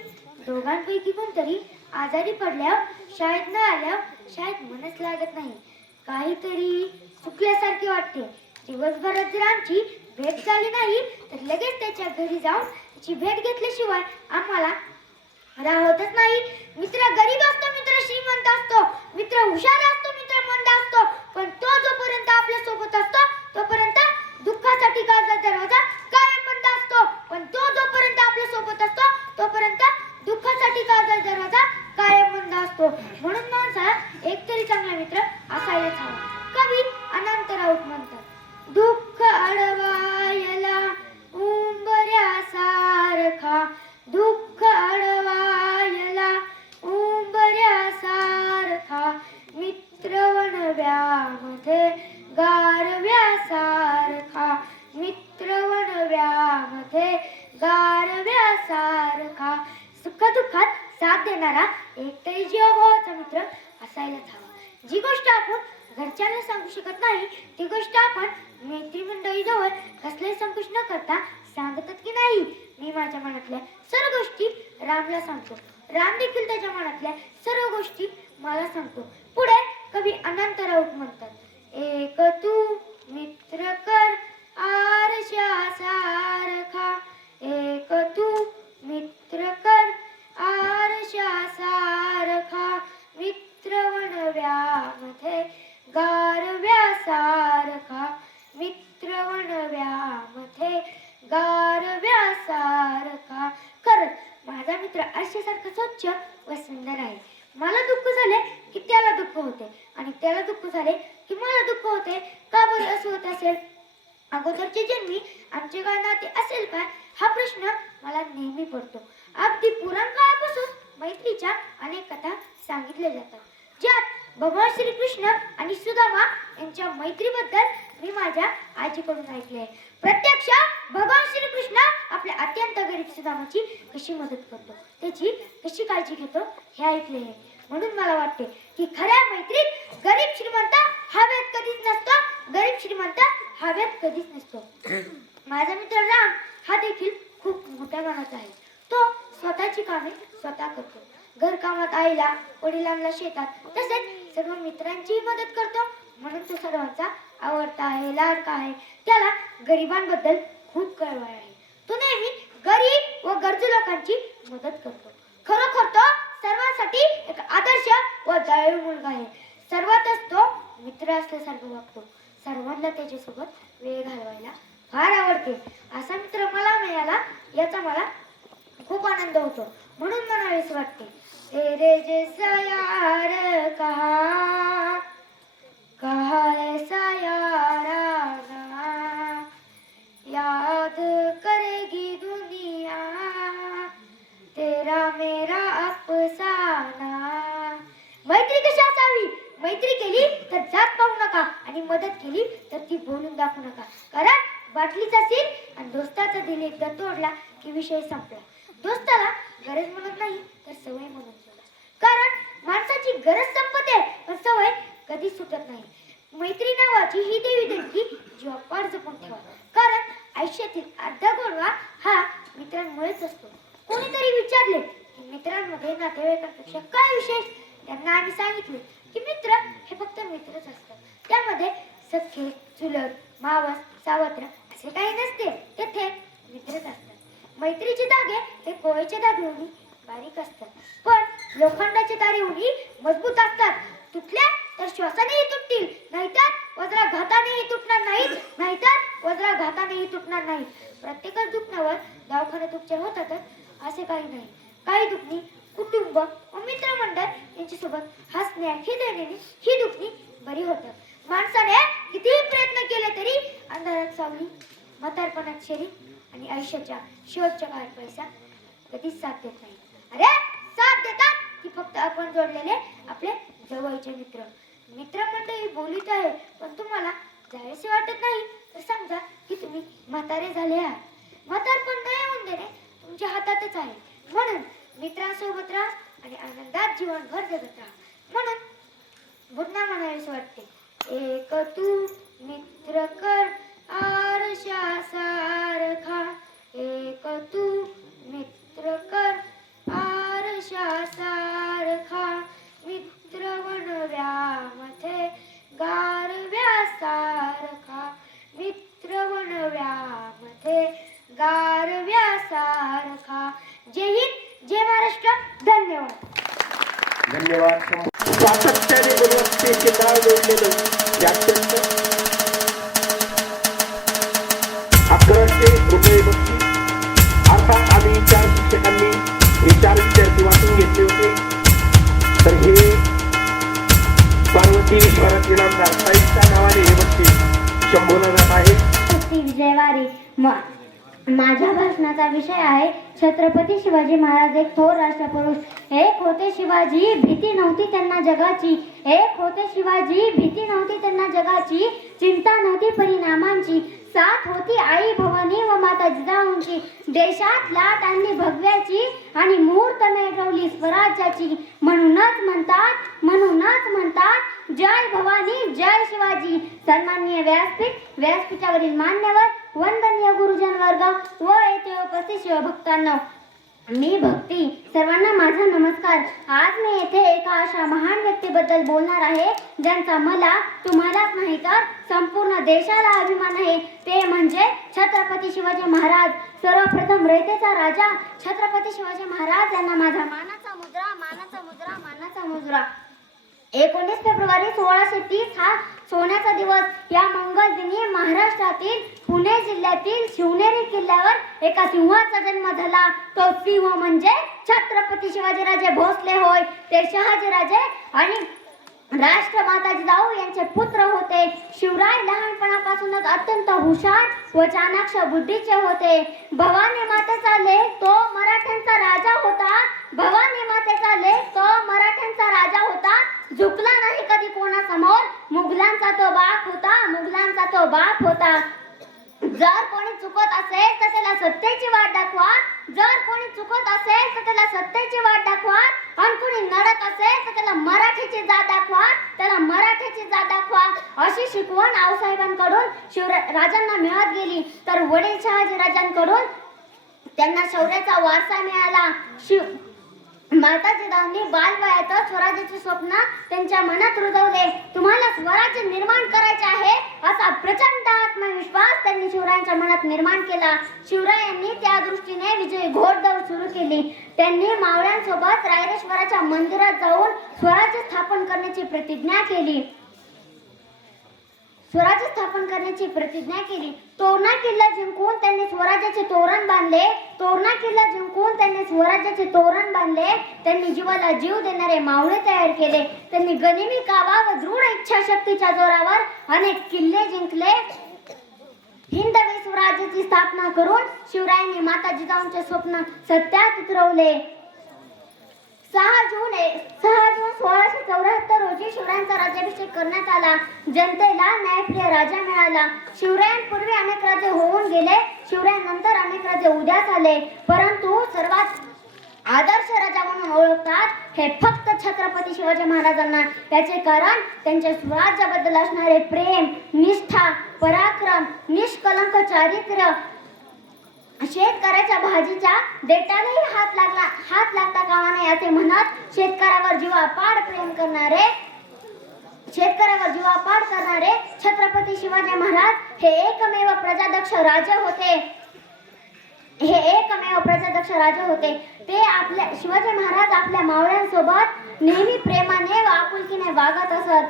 दोघांपैकी कोणतरी आजारी पडल्यावर, शाळेत न आल्यावर शाळेत मनच लागत नाही. काहीतरी चुकल्यासारखे वाटते. दिवसभरात जर आमची भेट झाली नाही तर लगेच त्याच्या घरी जाऊन त्याची भेट घेतल्याशिवाय आम्हाला राहतच नाही. मित्र गरीब असतो, मित्र श्रीमंत असतो, मित्र हुशार असतो, मित्र मंद असतो, पण तो जोपर्यंत आपल्या सोबत असतो तोपर्यंत दुःखासाठी काळजा दरवाजा कायम बंद असतो. पण तो जोपर्यंत आपल्या सोबत असतो तोपर्यंत दुःखासाठी काळजा दरवाजा कायम बंद असतो. म्हणून माणसाला एकतरी चांगला मित्र असायलाच हवा. कवी अनंत राऊत म्हणतात, दुःख अडवायला उंबऱ्यासारखा, दुःख अडवायला उंबऱ्यासारखा, मित्र वणव्यामध्ये गारव्यासारखा, मित्र वणव्यामध्ये गारव्यासारखा. सुखदुःखात साथ देणारा एकतरी जीवाभावाचा मित्र असायलाच हवा. जी गोष्ट आपण घरच्यांना सांगू शकत नाही ती गोष्ट आपण मैत्रिमंडळीजवळ कसलाही संकोच न करता सांगतात की नाही. मी माझ्या मनातल्या सर्व गोष्टी रामला सांगतो, राम देखील त्याच्या मनातल्या सर्व गोष्टी मला सांगतो. पुढे कवी अनंत राऊत म्हणतात, एक तू मित्र कर आरशासारखा, एक तू मित्र कर आरशासारखा, मित्र वणव्यामध्ये गारव्यासारखा, मित्र वणव्यामध्ये गारव्यासारखा. खरंच माझा मित्र आरशासारखा स्वच्छ व सुंदर आहे. मला दुःख झाले की त्याला दुःख होते आणि त्याला दुःख झाले की मला दुःख होते. का बरं असं होत असेल? अगोदरची जन्मी आमचे काय नाते असेल काय हा प्रश्न मला नेहमी पडतो. अगदी पुराण काळापासून मैत्रीच्या अनेक कथा सांगितल्या जातात, ज्यात भगवान श्रीकृष्ण आणि सुदामा यांच्या मैत्रीबद्दल मी माझ्या आजीकडून ऐकले आहे. प्रत्यक्ष भगवान श्रीकृष्ण आपल्या अत्यंत गरीब सुदामाची कशी मदत करतो, त्याची कशी काळजी घेतो हे ऐकले आहे. म्हणून मला वाटते की खऱ्या मैत्रीत गरीब श्रीमंत हा भेद कधीच नसतो, गरीब श्रीमंत हा भेद कधीच नसतो. माझा मित्र राम हा देखील खूप मोठ्या मनाचा आहे. तो स्वतःची कामे स्वतः करतो. घरकामात आईला, वडिलांना, शेतात तसेच सर्व मित्रांची मदत करतो. म्हणून तो सर्वांचा आवडता आहे, लाडका आहे. त्याला गरिबांबद्दल खूप कळवळ आहे. तो नेहमी गरीब व गरजू लोकांची मदत करतो. खरोखर तो सर्वांसाठी एक आदर्श व दयाळू मुलगा आहे. सर्वातच तो मित्र असल्यासारखं वागतो. सर्वांना त्याच्यासोबत वेळ घालवायला फार आवडते. असा मित्र मला मिळाला याचा मला खूप आनंद होतो. म्हणून म्हणावेच वाटते, तेरे जैसा यार कहा कहा ऐसा यार आना, याद करेगी दुनिया तेरा मेरा अफसाना. मैत्री कशी असावी? मैत्री केली तर जात पाहू नका आणि मदत केली तर ती बोलून दाखवू नका. कारण बाटलीचा सील आणि दोस्ताचा दिल एकदा तोडला की विषय संपला. दोस्ताला गरज म्हणत नाही तर सवय म्हणून सोडा. कारण माणसाची गरज संपते पण सवय कधी सुटत नाही. मैत्री नावाची ही देवी देणगी जीवापाड जपून ठेवा. कारण आयुष्यातील अर्धा गोडवा हा मित्रांमुळेच असतो. कोणीतरी विचारले की मित्रांमध्ये नातेवाईकांपेक्षा काय विशेष? त्यांना आम्ही सांगितले की मित्र हे फक्त मित्रच असतात. त्यामध्ये सख्खे, चुलत, मावस सावत्र असे काही नसते. तेथे मित्रच असतात. मैत्रीचे धागे हे कोळीचे धागे बारीक असतात, पण लोखंडाचे तारे उडी मजबूत असतात. तुटल्या तर श्वासानेही तुटतील, नाहीतर वज्राघातानेही तुटणार नाहीत, नाहीतर वज्राघातानेही तुटणार नाही. प्रत्येकच दुखण्यावर दवाखान्यात उपचार होतातच असे काही नाही. काही दुखणी कुटुंब व मित्रमंडळ यांच्यासोबत हसण्या खेळण्याने ही दुखणी बरी होतात. माणसाने कितीही प्रयत्न केले तरी अंधारात सावली, म्हातारपणात शरीर आणि आयुष्याच्या शेवटच्या काळात पैसा कधीच साथ देत नाही. अरे साथ देतात की फक्त आपण जोडलेले आपले जवळचे मित्र. मित्रमंडळी बोलीत आहे, पण तुम्हाला जायचे वाटत नाही तर समजा की तुम्ही म्हातारे झाले आहात. म्हातारपण न येऊन देणे तुमच्या हातातच आहे. म्हणून मित्रांसोबत राहा आणि आनंदात जीवनभर जगत राहा. म्हणून पुन्हा म्हणावीस वाटते, एक तू मित्र कर आरशा सारखा, एक तू मित्र कर आरशा सारखा, मित्र वनव्यामध्ये गारव्या सारखा, मित्र वनव्यामध्ये गारव्या सारखा. जय हिंद, जय महाराष्ट्र. धन्यवाद. धन्यवाद. सातत्याने गुणवत्तेचे नाव जोडलेलं हे अत्यंत 1100 रुपये बक्षीस. अर्थात आम्ही 4 शिक्षकांनी हे 4 विद्यार्थी वाचून घेतले होते. तर हे पार्वती विश्वनाथ इनामदार साईच्या नावाने हे बक्षीस शंभूला जात आहे. विजयवारी. माझ्या भाषणाचा विषय आहे छत्रपती शिवाजी महाराज एक थोर राष्ट्रपुरुष. एक होते शिवाजी, भीती नव्हती त्यांना जगाची. एक होते शिवाजी, भीती नव्हती त्यांना जगाची, चिंता नव्हती परिणामांची. साथ होती आई भवानी व माता जिजाऊंची. देशात लाट आणली भगव्याची आणि मुहूर्त मिळवली स्वराज्याची. म्हणूनच म्हणतात जय भवानी जय शिवाजी. सन्माननीय व्यासपीठावरील मान्यवर, वंदनीय गुरुजन वर्ग व येथे उपस्थित शिवभक्तांनो, मी भक्ती. सर्वांना माझा नमस्कार. आज मी येथे एका अशा महान व्यक्तीबद्दल बोलणार आहे ज्यांचा मला, तुम्हालाच नाही तर संपूर्ण देशाला अभिमान आहे. ते म्हणजे छत्रपती शिवाजी महाराज. सर्वप्रथम रयतेचा राजा छत्रपती शिवाजी महाराज यांना माझा मानाचा मुजरा. 19 फेब्रुवारी 1630 हा सोन्याचा दिवस. या मंगल दिनी महाराष्ट्रातील पुणे जिल्ह्यातील शिवनेरी किल्ल्यावर एका सिंहाचा जन्म झाला. तो सिंह म्हणजे छत्रपती शिवाजीराजे भोसले होय. ते शहाजीराजे आणि राष्ट्रमाता जिजाऊ यांचे पुत्र होते. शिवराय लहानपणापासूनच अत्यंत हुशार व चाणाक्ष बुद्धीचे होते. भवानी मातेचा लेक तो मराठ्यांचा राजा होता. झुकला नाही कधी कोणासमोर. मुघलांचा तो बाप होता. जर कोणी चुकत असेल तर त्याला सत्तेची वाट दाखवा. आणि कोणी नडत असेल तर त्याला मराठीची जात दाखवा. अशी शिकवण आऊसाहेबांकडून शिवराजांना मिळत गेली. तर वडील शहाजी राजांकडून त्यांना शौर्याचा वारसा मिळाला. माता जिजाऊंनी बालवयातच स्वराज्याचे स्वप्न त्यांच्या मनात रुजवले. तुम्हाला स्वराज्य निर्माण करायचे आहे असा प्रचंड आत्मविश्वास त्यांनी शिवरायांच्या मनात निर्माण केला. शिवरायांनी त्या दृष्टीने विजयी घोडदौड सुरू केली. त्यांनी मावळ्यांसोबत रायरेश्वराच्या मंदिरात जाऊन स्वराज्य स्थापन करण्याची प्रतिज्ञा केली. तोरणा किल्ला जिंकून त्यांनी स्वराज्याचे तोरण बांधले. त्यांनी जीवाला जीव देणारे मावळे तयार केले. त्यांनी गनिमी कावा व दृढ इच्छाशक्तीच्या जोरावर अनेक किल्ले जिंकले. हिंदवी स्वराज्याची स्थापना करून शिवरायांनी माता जिजाऊंचे स्वप्न सत्यात उतरवले. 6 जून 1674 रोजी शिवरायांचा राज्याभिषेक करण्यात आला. जनतेला न्यायप्रिय राजा मिळाला. शिवरायांपूर्वी अनेक राजे होऊन गेले. शिवरायांनंतर अनेक राजे उदयास आले. परंतु सर्वात आदर्श राजा म्हणून ओळखतात हे फक्त छत्रपती शिवाजी महाराजांना. त्याचे कारण त्यांच्या स्वराज्याबद्दल असणारे प्रेम, निष्ठा, पराक्रम, निष्कलंक चारित्र्य. शेतकऱ्याच्या भाजीच्या देठालाही हात लागता कामा नये असे म्हणत शेतकऱ्यावर जीवापाड प्रेम करणारे शेतकऱ्यावर जीवापाड करणारे छत्रपती शिवाजी महाराज हे एकमेव प्रजादक्ष राजे होते. ते आपल्या शिवाजी महाराज आपल्या मावळ्यांसोबत नेहमी प्रेमाने व आपुलकीने वागत असत.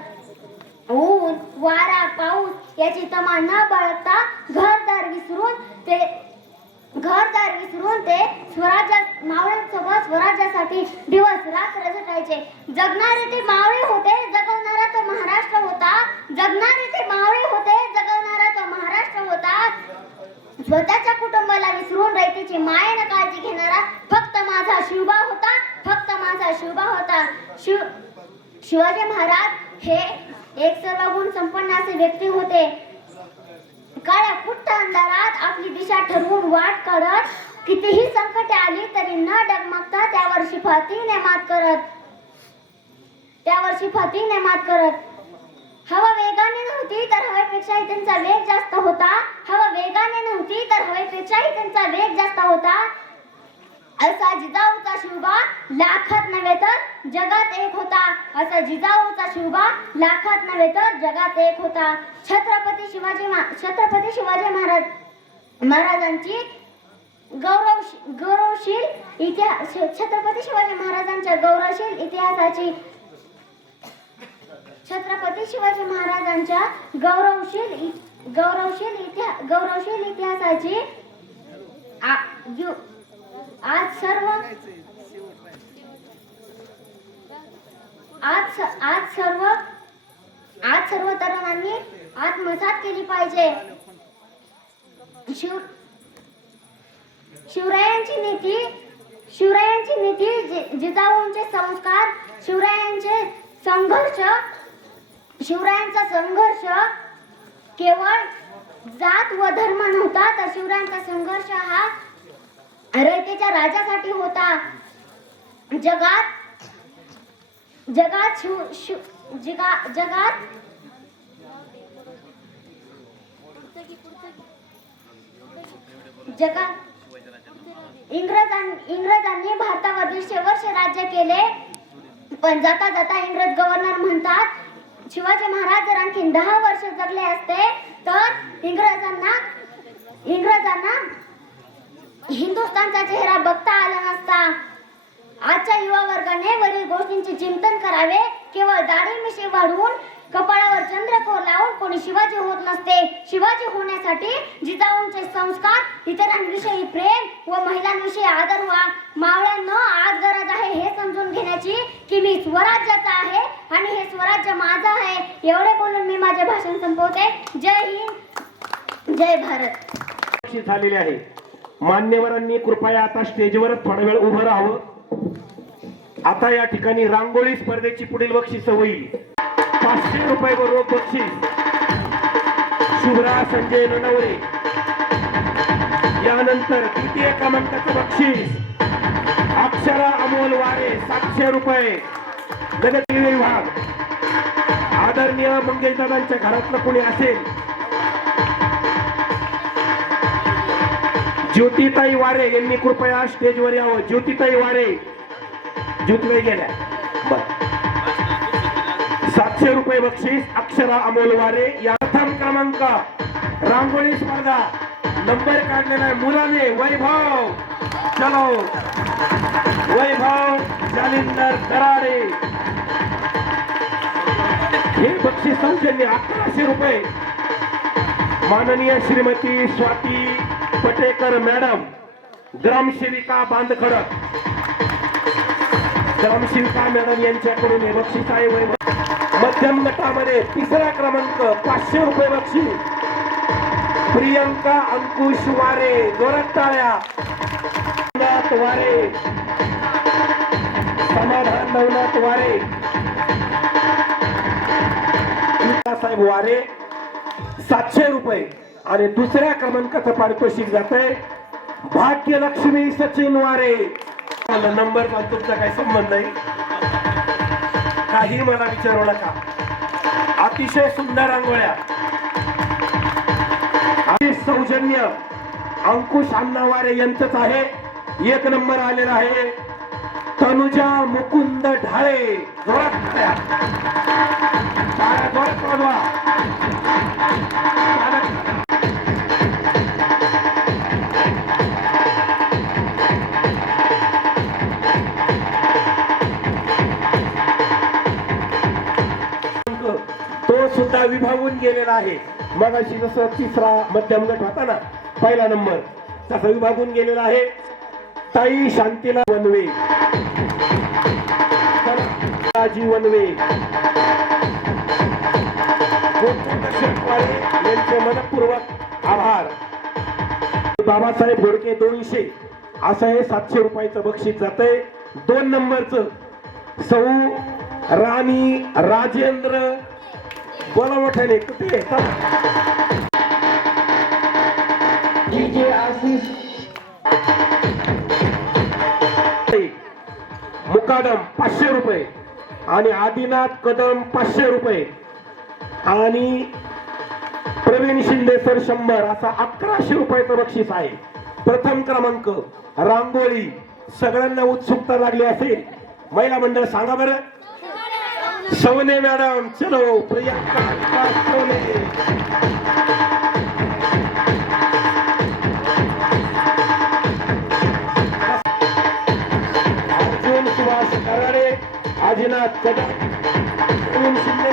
ऊन वारा पाऊस याची तमा न बाळगता घरदार विसरून ते मावळ्यांसोबत स्वराज्यासाठी दिवस रात्र झटायचे. जगणारे ते मावळे होते, जगवणारा तो महाराष्ट्र होता. स्वतःच्या कुटुंबाला विसरून रयतेची मायेने काळजी घेणारा फक्त माझा शिवबा होता. शिवाजी महाराज हे एक सर्वगुण संपन्न असे व्यक्ती होते. काळ्या कुट्ट अंधारात आपली दिशा ठरवून वाट काढत कितीही संकटे आली तरी न डगमगता त्यावर शिफातीने मात करत हवा वेगाने नव्हती तर हवेपेक्षाही त्यांचा वेग जास्त होता. असा जिजाऊचा शिवबा लाखात नव्हे तर जगात एक होता. छत्रपती शिवाजी महाराजांची गौरवशील इतिहासाची आज सर्व तरुणांनी आत्मसात केली पाहिजे. शिवरायांची नीती जिजाऊंचे संस्कार शिवरायांचा संघर्ष केवळ जात व धर्म नव्हता तर शिवरायांचा संघर्ष हा रयतेच्या राजासाठी होता. इंग्रजांनी भारतावर 150 वर्ष राज्य केले, पण जाता जाता इंग्रज गव्हर्नर म्हणतात शिवाजी महाराज जर आणखी 10 वर्ष जगले असते तर इंग्रजांना हिंदुस्थानचा चेहरा बघता आला नसता. आजच्या युवा वर्गाने वरील गोष्टींचे चिंतन करावे. केवळ दाढी मिशी वाढवून कपाळावर चंद्रकोर लावून कोणी शिवाजी होत नसते. शिवाजी होण्यासाठी जिजाऊंचे संस्कार, इतरांविषयी प्रेम व महिलांविषयी आदर व्हा. मावळ्यांनो, आज गरज आहे हे समजून घेण्याची की मी स्वराज्याचा आहे आणि हे स्वराज्य माझं आहे. एवढे बोलून मी माझे भाषण संपवते. जय हिंद, जय भारत. झालेले आहे. मान्यवरांनी कृपया आता स्टेजवरच थोडा वेळ उभं राहावं. आता या ठिकाणी रांगोळी स्पर्धेची पुढील बक्षीस होईल. 500 रुपये रोख बक्षीस शुभ्रा संजय ननवरे. यानंतर द्वितीय क्रमांकाचं बक्षीस अक्षरा अमोल वारे 700 रुपये. नगर विभाग. आदरणीय मंगेशदादांच्या घरातलं कोणी असेल, ज्योतिताई वारे यांनी कृपया स्टेजवर यावं. ज्योतिताई वारे, ज्योतिताई गेल्या. 700 रुपये बक्षीस अक्षरा अमोल वारे. या प्रथम क्रमांक रांगोळी स्पर्धा नंबर काढलेला आहे मुलाने वैभव. चलो वैभव जालिंदर दराडे. हे बक्षीस सौजन्य 1100 रुपये. माननीय श्रीमती स्वाती पटेकर मॅडम, ग्रामसेविका बांधखडक. ग्रामसेविका मॅडम यांच्याकडून हे बक्षीस आहे. वैभव. मध्यम गटामध्ये तिसरा क्रमांक 500 रुपये बक्षीस प्रियंका अंकुश वारे. जोरात टाळ्या. वारे, समाधान नवनाथ वारे, साहेब वारे 700 रुपये. आणि दुसऱ्या क्रमांकाचं पारितोषिक जात आहे भाग्यलक्ष्मी सचिन वारे. नंबर पण तुमचा काही संबंध नाही, काही मला विचारू नका. अतिशय सुंदर रांगोळ्या. सौजन्य अंकुश अण्णा वारे यांचंच आहे. 1 नंबर आलेला आहे तनुजा मुकुंद ढाळे. जोरात टाळ्या. टाळ्या जोरात वाजवा. तो सुद्धा विभागून गेलेला आहे. मग अशी जसं तिसरा मध्यम गट होता ना पहिला नंबर तसा विभागून गेलेला आहे. ताई शांतीला वनवे, राजी वनवे, यांचे मनपूर्वक आभार. बाबासाहेब घोडके 200 असं हे 700 रुपयाचं बक्षीस जातंय. 2 नंबरचं सौ राणी राजेंद्र, बोला मोठ्याने कुठे मुकादम 500 रुपये आणि आदिनाथ कदम 500 रुपये आणि प्रवीण शिंदे सर 100 असा 1100 रुपयाचं बक्षीस आहे. प्रथम क्रमांक रांगोळी. सगळ्यांना उत्सुकता लागली असेल. महिला मंडळ सांगा बरं. सवने मॅडम, चलो प्रियंका सवने. अर्जुन सुभाष कराडे, आदिनाथ कदम, प्रवीण शिंदे.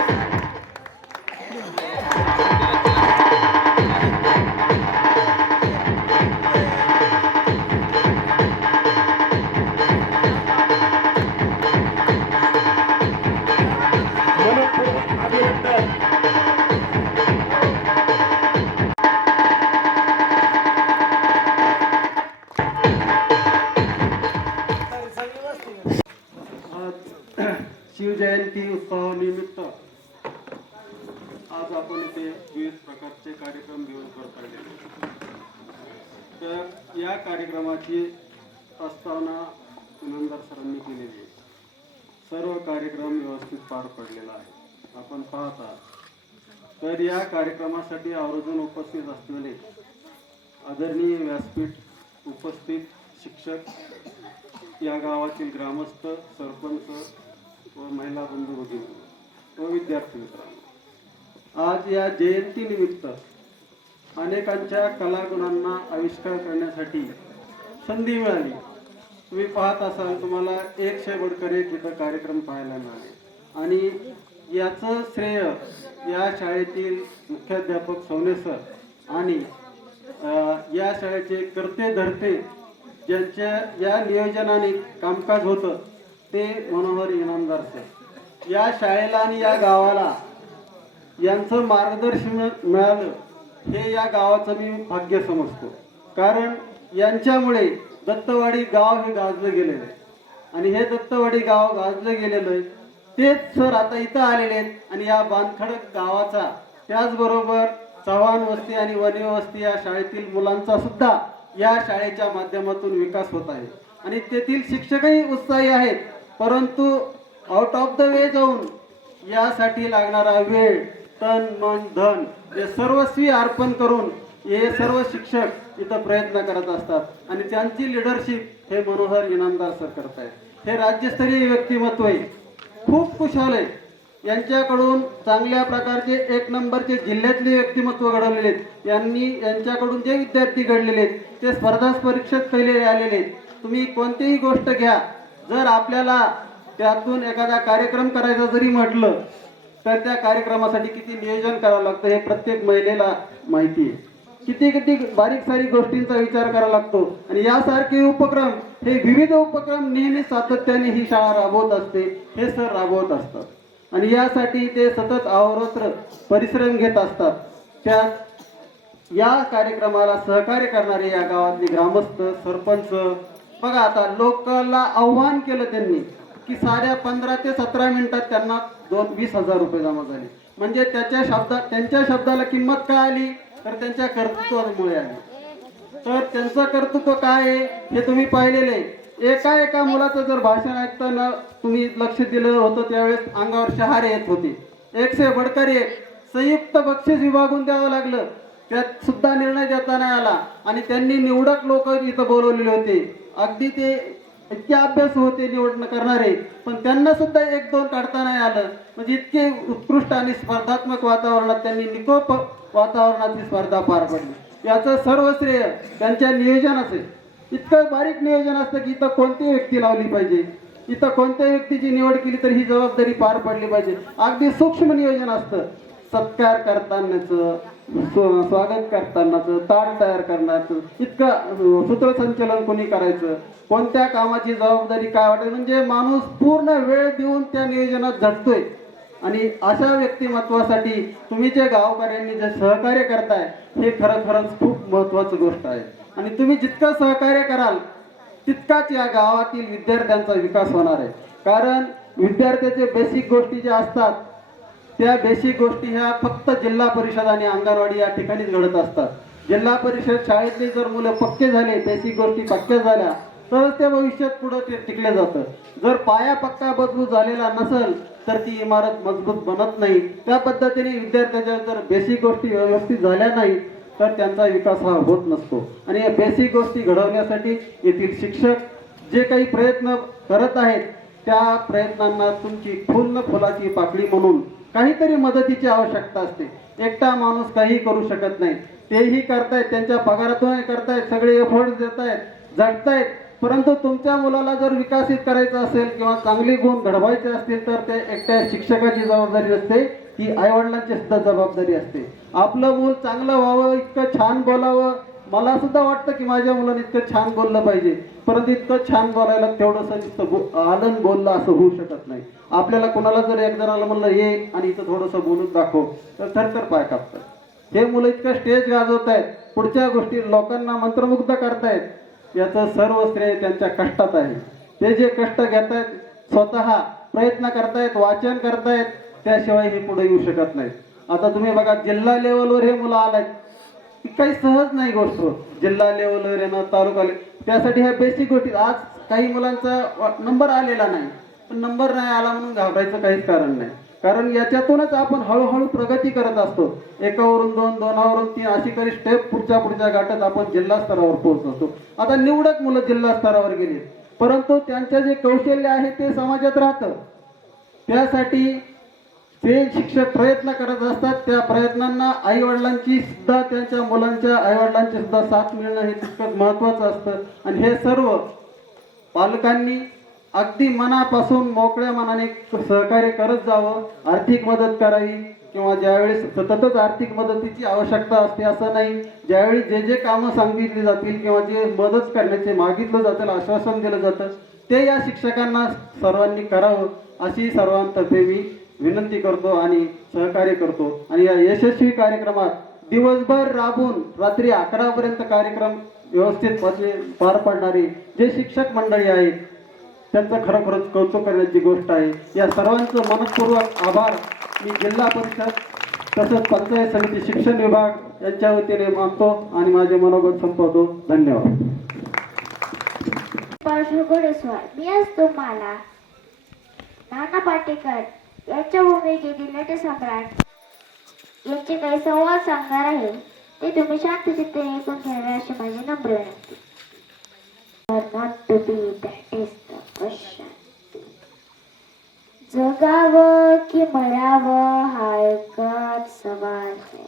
शिवजयंती उत्सवानिमित्त आज आपण इथे विविध प्रकारचे कार्यक्रम घेऊन करत आलेले. तर या कार्यक्रमाची प्रस्तावना इनामदार सरांनी केलेली आहे. सर्व कार्यक्रम व्यवस्थित पार पडलेला आहे आपण पाहत आहात. तर या कार्यक्रमासाठी आवर्जून उपस्थित असलेले आदरणीय व्यासपीठ उपस्थित शिक्षक, या गावातील ग्रामस्थ, सरपंच व महिला बंधू भगिनी व विद्यार्थी मित्रांनो, आज या जयंतीनिमित्त अनेकांच्या कलागुणांना आविष्कार करण्यासाठी संधी मिळाली. तुम्ही पाहत असाल, तुम्हाला 100 बडकर एक इथं कार्यक्रम पाहायला मिळाले आणि याचं श्रेय या शाळेतील मुख्याध्यापक सवने सर आणि या शाळेचे करते धरते ज्यांच्या या नियोजनाने कामकाज होतं ते मनोहर इनामदार सर. या शाळेला आणि या गावाला यांचं मार्गदर्शन मिळालं हे या गावाचं मी भाग्य समजतो. कारण यांच्यामुळे दत्तवाडी गाव हे गाजलं गेलेलं आहे आणि हे दत्तवाडी गाव गाजलं गेलेलं आहे. तेच सर आता इथं आलेले आहेत आणि या बांधखडक गावाचा, त्याचबरोबर चव्हाण वस्ती आणि वनी वस्ती या शाळेतील मुलांचा सुद्धा या शाळेच्या माध्यमातून विकास होत आहे आणि तेथील शिक्षकही उत्साही आहेत. परंतु आउट ऑफ द वे जाऊन यासाठी लागणारा वेळ, तन, मन, धन हे सर्वस्वी अर्पण करून हे सर्व शिक्षक इथं प्रयत्न करत असतात आणि त्यांची लिडरशिप हे मनोहर इनामदार सर करत आहेत. हे राज्यस्तरीय व्यक्तिमत्व आहे, खूप खुशाल आहे. यांच्याकडून चांगल्या प्रकारचे 1 नंबरचे जिल्ह्यातले व्यक्तिमत्व घडवलेले आहेत. यांच्याकडून जे विद्यार्थी घडलेले आहेत ते स्पर्धा परीक्षेत पहिले आलेले आहेत. तुम्ही कोणतीही गोष्ट घ्या, जर आपल्याला त्यातून एखादा कार्यक्रम करायचा जरी म्हटलं तर त्या कार्यक्रमासाठी किती नियोजन करावं लागतं हे प्रत्येक महिलेला माहिती आहे. किती बारीक सारीक गोष्टींचा विचार करावा लागतो आणि यासारखे उपक्रम, हे विविध उपक्रम नेहमी सातत्याने ही शाळा राबवत असते, हे सर राबवत असतात आणि यासाठी ते सतत अहोरात्र परिश्रम घेत असतात. त्यात या कार्यक्रमाला सहकार्य करणारे या गावातले ग्रामस्थ, सरपंच, बघा आता लोकांना आव्हान केलं त्यांनी की साध्या 15 ते 17 मिनिटात त्यांना 20,000 रुपये जमा झाले. म्हणजे त्यांच्या शब्दाला किंमत काय आली तर त्यांच्या कर्तृत्वामुळे आली. तर त्यांचं कर्तृत्व काय आहे हे तुम्ही पाहिलेलं आहे. एका मुलाचं जर भाषण ऐकताना तुम्ही लक्ष दिलं होतं त्यावेळेस अंगावर शहारे येत होते. 100 बडकर एक संयुक्त बक्षीस विभागून द्यावं लागलं, त्यात सुद्धा निर्णय देता नाही आला आणि त्यांनी निवडक लोक इथं बोलवलेले होते. अगदी ते इतके अभ्यास होते निवड करणारे, पण त्यांना सुद्धा 1-2 काढता नाही आलं. म्हणजे इतके उत्कृष्ट आणि स्पर्धात्मक वातावरणात त्यांनी निकोप वातावरणात ही स्पर्धा पार पडली. याचं सर्व श्रेय त्यांच्या नियोजनाचं आहे. इतकं बारीक नियोजन असतं की इथं कोणती व्यक्ती लावली पाहिजे, इथं कोणत्या व्यक्तीची निवड केली तर ही जबाबदारी पार पडली पाहिजे. अगदी सूक्ष्म नियोजन असतं. सत्कार करतानाचं, स्वागत करतानाचं, ताट तयार करण्याचं, इतकं सूत्रसंचलन कोणी करायचं, कोणत्या कामाची जबाबदारी काय वाटेल, म्हणजे माणूस पूर्ण वेळ देऊन त्या नियोजनात झटतोय. आणि अशा व्यक्तिमत्वासाठी तुम्ही जे गावकऱ्यांनी जे सहकार्य करताय हे खरंच खूप महत्वाची गोष्ट आहे. आणि तुम्ही जितकं सहकार्य कराल तितकाच या गावातील विद्यार्थ्यांचा विकास होणार आहे. कारण विद्यार्थ्याचे बेसिक गोष्टी ज्या असतात त्या बेसिक गोष्टी ह्या फक्त जिल्हा परिषद आणि अंगणवाडी या ठिकाणीच घडत असतात. जिल्हा परिषद शाळेतले जर मुलं पक्के झाले, बेसिक गोष्टी पक्क्या झाल्या तरच ते भविष्यात पुढे ते टिकले जातं. जर पाया पक्का मजबूत झालेला नसेल तर ती इमारत मजबूत बनत नाही. त्या पद्धतीने विद्यार्थ्याच्या जर बेसिक गोष्टी व्यवस्थित झाल्या नाही तर त्यांचा विकास हा होत नसतो. आणि या बेसिक गोष्टी घडवण्यासाठी येथील शिक्षक जे काही प्रयत्न करत आहेत त्या प्रयत्नांना तुमची फुलाची पाकळी म्हणून काहीतरी मदतीची आवश्यकता असते. एकटा माणूस काही करू शकत नाही. तेही करतायत, त्यांच्या पगारातून करतायत, सगळे एफर्ट्स देत आहेत, झटतायत. परंतु तुमच्या मुलाला जर विकसित करायचं असेल किंवा चांगले गुण घडवायचे असतील तर ते एकट्या शिक्षकाची जबाबदारी नसते, ती आईवडिलांची सुद्धा जबाबदारी असते. आपलं मूल चांगलं व्हावं, इतकं छान बोलावं. मला सुद्धा वाटतं की माझ्या मुलाने इतकं छान बोललं पाहिजे, परंतु इतकं छान बोलायला तेवढंसं नुसतं आनंद बोललं असं होऊ शकत नाही. आपल्याला कोणाला जर एक जणाला म्हणलं ये आणि इथं थोडंसं बोलून दाखव तर थरथर पाय कापतात. हे मुलं इतकं स्टेज गाजवत आहेत, पुढच्या गोष्टी लोकांना मंत्रमुग्ध करतायत. याचं सर्व श्रेय त्यांच्या कष्टात आहे. ते जे कष्ट घेत आहेत, स्वतः प्रयत्न करतायत, वाचन करतायत, त्याशिवाय हे पुढे येऊ शकत नाहीत. आता तुम्ही बघा जिल्हा लेवलवर हे मुलं आलाय, काही सहज नाही गोष्ट. जिल्हा लेवलवर येणं, तालुका त्यासाठी ह्या बेसिक गोष्टी. आज काही मुलांचा नंबर आलेला नाही, पण नंबर नाही आला म्हणून घाबरायचं काहीच कारण नाही. कारण याच्यातूनच आपण हळूहळू प्रगती करत असतो. 1वरून 2, 2वरून 3 अशी काही स्टेप पुढच्या गाठत आपण जिल्हा स्तरावर पोहोचतो. आता निवडक मुलं जिल्हा स्तरावर गेली, परंतु त्यांचं जे कौशल्य आहे ते समाजात राहतं. त्यासाठी ते शिक्षक प्रयत्न करत असतात. त्या प्रयत्नांना आई वडिलांची सुद्धा, त्यांच्या मुलांच्या आई वडिलांची सुद्धा साथ मिळणं हे तितकंच महत्वाचं असतं. आणि हे सर्व पालकांनी अगदी मनापासून मोकळ्या मनाने सहकार्य करत जावं. आर्थिक मदत करावी किंवा ज्यावेळेस सततच आर्थिक मदतीची आवश्यकता असते असं नाही. ज्यावेळी जे जे कामं सांगितली जातील किंवा जे मदत करण्याचे मागितलं जातं, आश्वासन दिलं जातं, ते या शिक्षकांना सर्वांनी करावं अशी सर्वांतर्फे मी विनंती करतो आणि सहकार्य करतो. आणि या यशस्वी कार्यक्रमात दिवसभर राबून रात्री 11 पर्यंत कार्यक्रम व्यवस्थित पार पाडणारे जे शिक्षक मंडळी आहेत त्यांचं खरोखरच कौतुक करण्याची गोष्ट आहे. या सर्वांचं मनपूर्वक आभार मी जिल्हा परिषद तसंच पंचायत समिती शिक्षण विभाग यांच्या वतीने मानतो आणि माझे मनोगत संपवतो. धन्यवाद. मी आज तुम्हाला नाना पाटेकर यांच्या भूमिकेतील नटसम्राट यांचे काही संवाद सांगणार आहे. ते तुम्ही शांतचित्तेने ऐकून घ्यावे अशी माझी नम्र विनंती. Not to be, that is the question. जगावं की मरावं हा एकच सवाल आहे.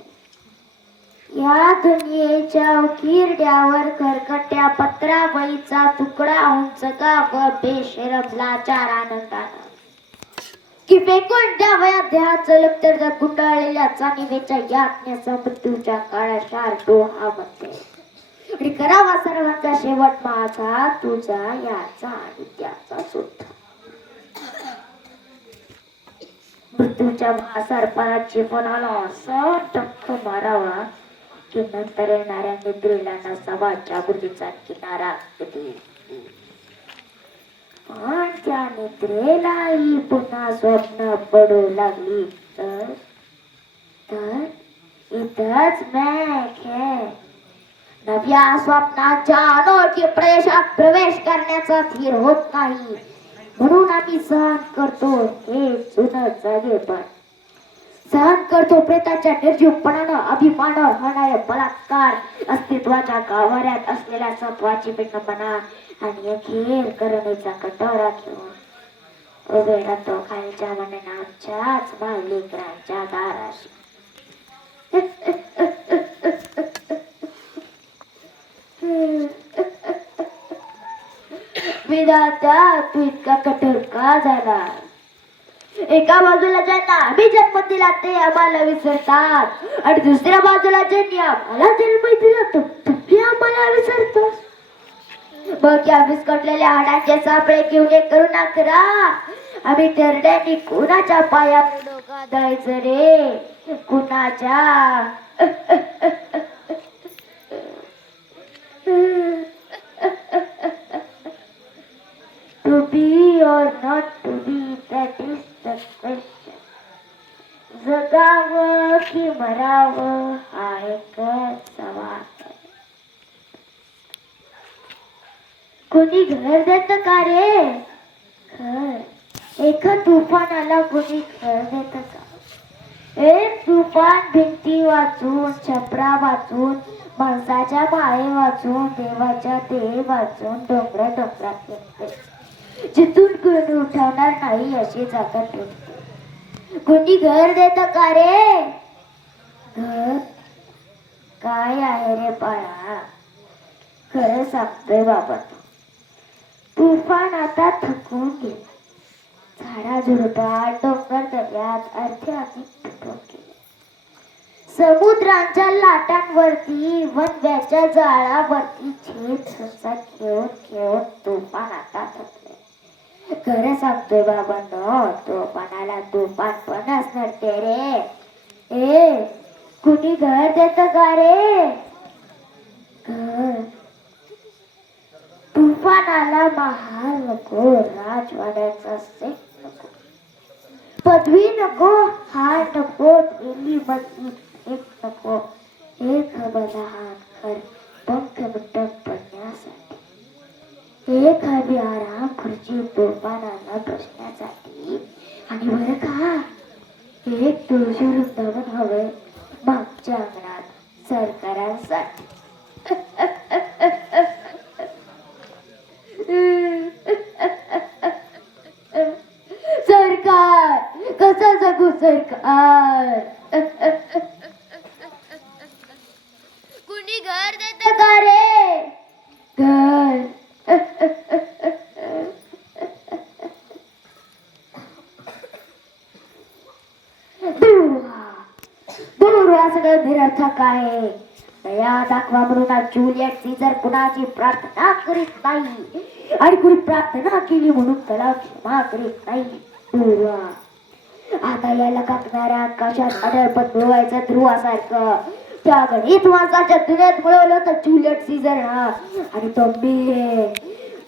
या दुनियेच्या उकिरड्यावर खरकट्या पत्रावळीचा तुकडा होऊन जगावं बेशरम लाचार आनंदानं की फेकून द्यावया देहाचं लक्तर जर गुंडाळलेल्या चानिवेच्या यातण्याचा मृत्यूच्या काळाशार डोहामध्ये आणि करावा सर्वांचा शेवट माझा तुझा याचा आणि त्याचा सुद्धा. मृत्यूच्या महासर्पाची कोणाला असं टक्क मारावा की नंतर येणाऱ्या निद्रेला नसावा जागृतीचा किनारा कधी. पण त्या निद्रेलाही पुन्हा स्वप्न पडू लागली तर इथंच मॅक है. नव्या स्वप्नाच्या अनोळखी प्रदेशात प्रवेश करण्याचा धीर होत नाही म्हणून आम्ही सहन करतो हे जुनं जागेपण. सहन करतो प्रेताच्या निर्जीवपणानं अभिमानावर होणारे बलात्कार, अस्तित्वाच्या गाभाऱ्यात असलेल्या सत्वाची भिन्नपणा आणि अखेर करुणेचा कटोरा घेऊन उभे राहतो खालच्या मनाने आमच्याच बाललेकरांच्या दाराशी. विधाता तू इतका कठोर का झाला? एका बाजूला ज्यांना आम्ही जन्म दिला ते आम्हाला विसरतात आणि दुसऱ्या बाजूला ज्यांनी आम्हाला जन्म दिला तुम्ही आम्हाला विसरतो. मग या विस्कटलेल्या हाडांचे सापळे घेऊन एक करुणा करा. आम्ही ठरड्यांनी कुणाच्या पायावर डोका द्यायचं रे? कुणाच्या? To be or not to be, that is the question. जगावं की मरावं हा एक सवाल. कोणी घर देत का रे? घर. एका तुफानाला कोणी घर देत का? एक तुफान भिंती वाचून, छपरा वाचून, माणसाच्या माये वाचून, देवाच्या देह वाचून डोंगरात येते. जिथून कोणी उठवणार नाही अशी जागा ठेवते. कोणी घर देत का रे? घर काय आहे रे बाळा? खरं सांगतोय बाबा, तुफान आता थकून गेले. झाडा झुडपात, डोंगर दर्यात अर्धे आधी तुटून गेले. समुद्रांच्या लाटांवरती, वनव्याच्या जाळावरती झेप सुसा खेळून तुफान आता थकले. खरं सांगतोय बाबांनो, तुफानाला तुफान पण असणार ते रे. ए, कुणी घर देत का रे? घर. तुफानाला महाल नको, राजवाड्याचा सेट नको, पदवी नको, हार नको, दिल्ली मधली भेट नको. एक लहान घर पंख मिटक पडण्यासाठी, एक हवी आराम खुर्ची तुफानाला बसण्यासाठी, आणि बरं का एक तुळशी वृंदावन हवे मागच्या अंगणात सरकारांसाठी. सरकार कसं जगू सरकार? कुणी घर देत का रे? घर. दूर असणं निरर्थक आहे. दया दाखवा म्हणून जुलियट सीझर कुणाची प्रार्थना करीत नाही आणि कुणी प्रार्थना केली म्हणून त्याला क्षमा करीत नाही. दूर आता यायला काकणाऱ्या आकाशात अडळपट मिळवायचं ध्रुवासारखं त्या गणित माणसाच्या दुनियेत मिळवलं होतं जुलियट सीझर हा. आणि तो मी आहे,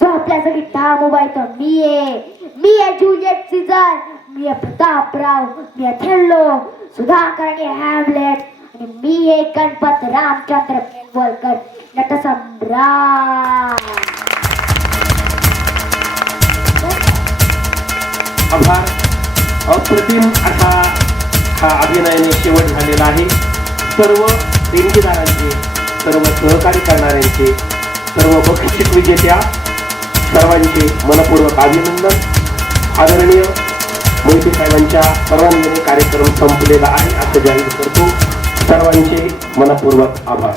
जो आपल्यासाठी ठाम उभा आहे तो मी आहे. मी आहे जुलियट सीझर, मी आहे प्रतापराव, मी आहे थेल्लो, सुधाकर आणि हॅमलेट, आणि मी आहे गणपत रामचंद्र पेनवलकर, नटसम्राट. आभार. अप्रतिम असा हा अभिनयाने शेवट झालेला आहे. सर्व देणगीदारांचे, सर्व सहकार्य करणाऱ्यांचे, सर्व बक्षीस विजेत्या सर्वांचे मनपूर्वक अभिनंदन. आदरणीय मोहिते साहेबांच्या परवानगीने कार्यक्रम संपलेला आहे असं जाहीर करतो. सर्वांचे मनपूर्वक आभार.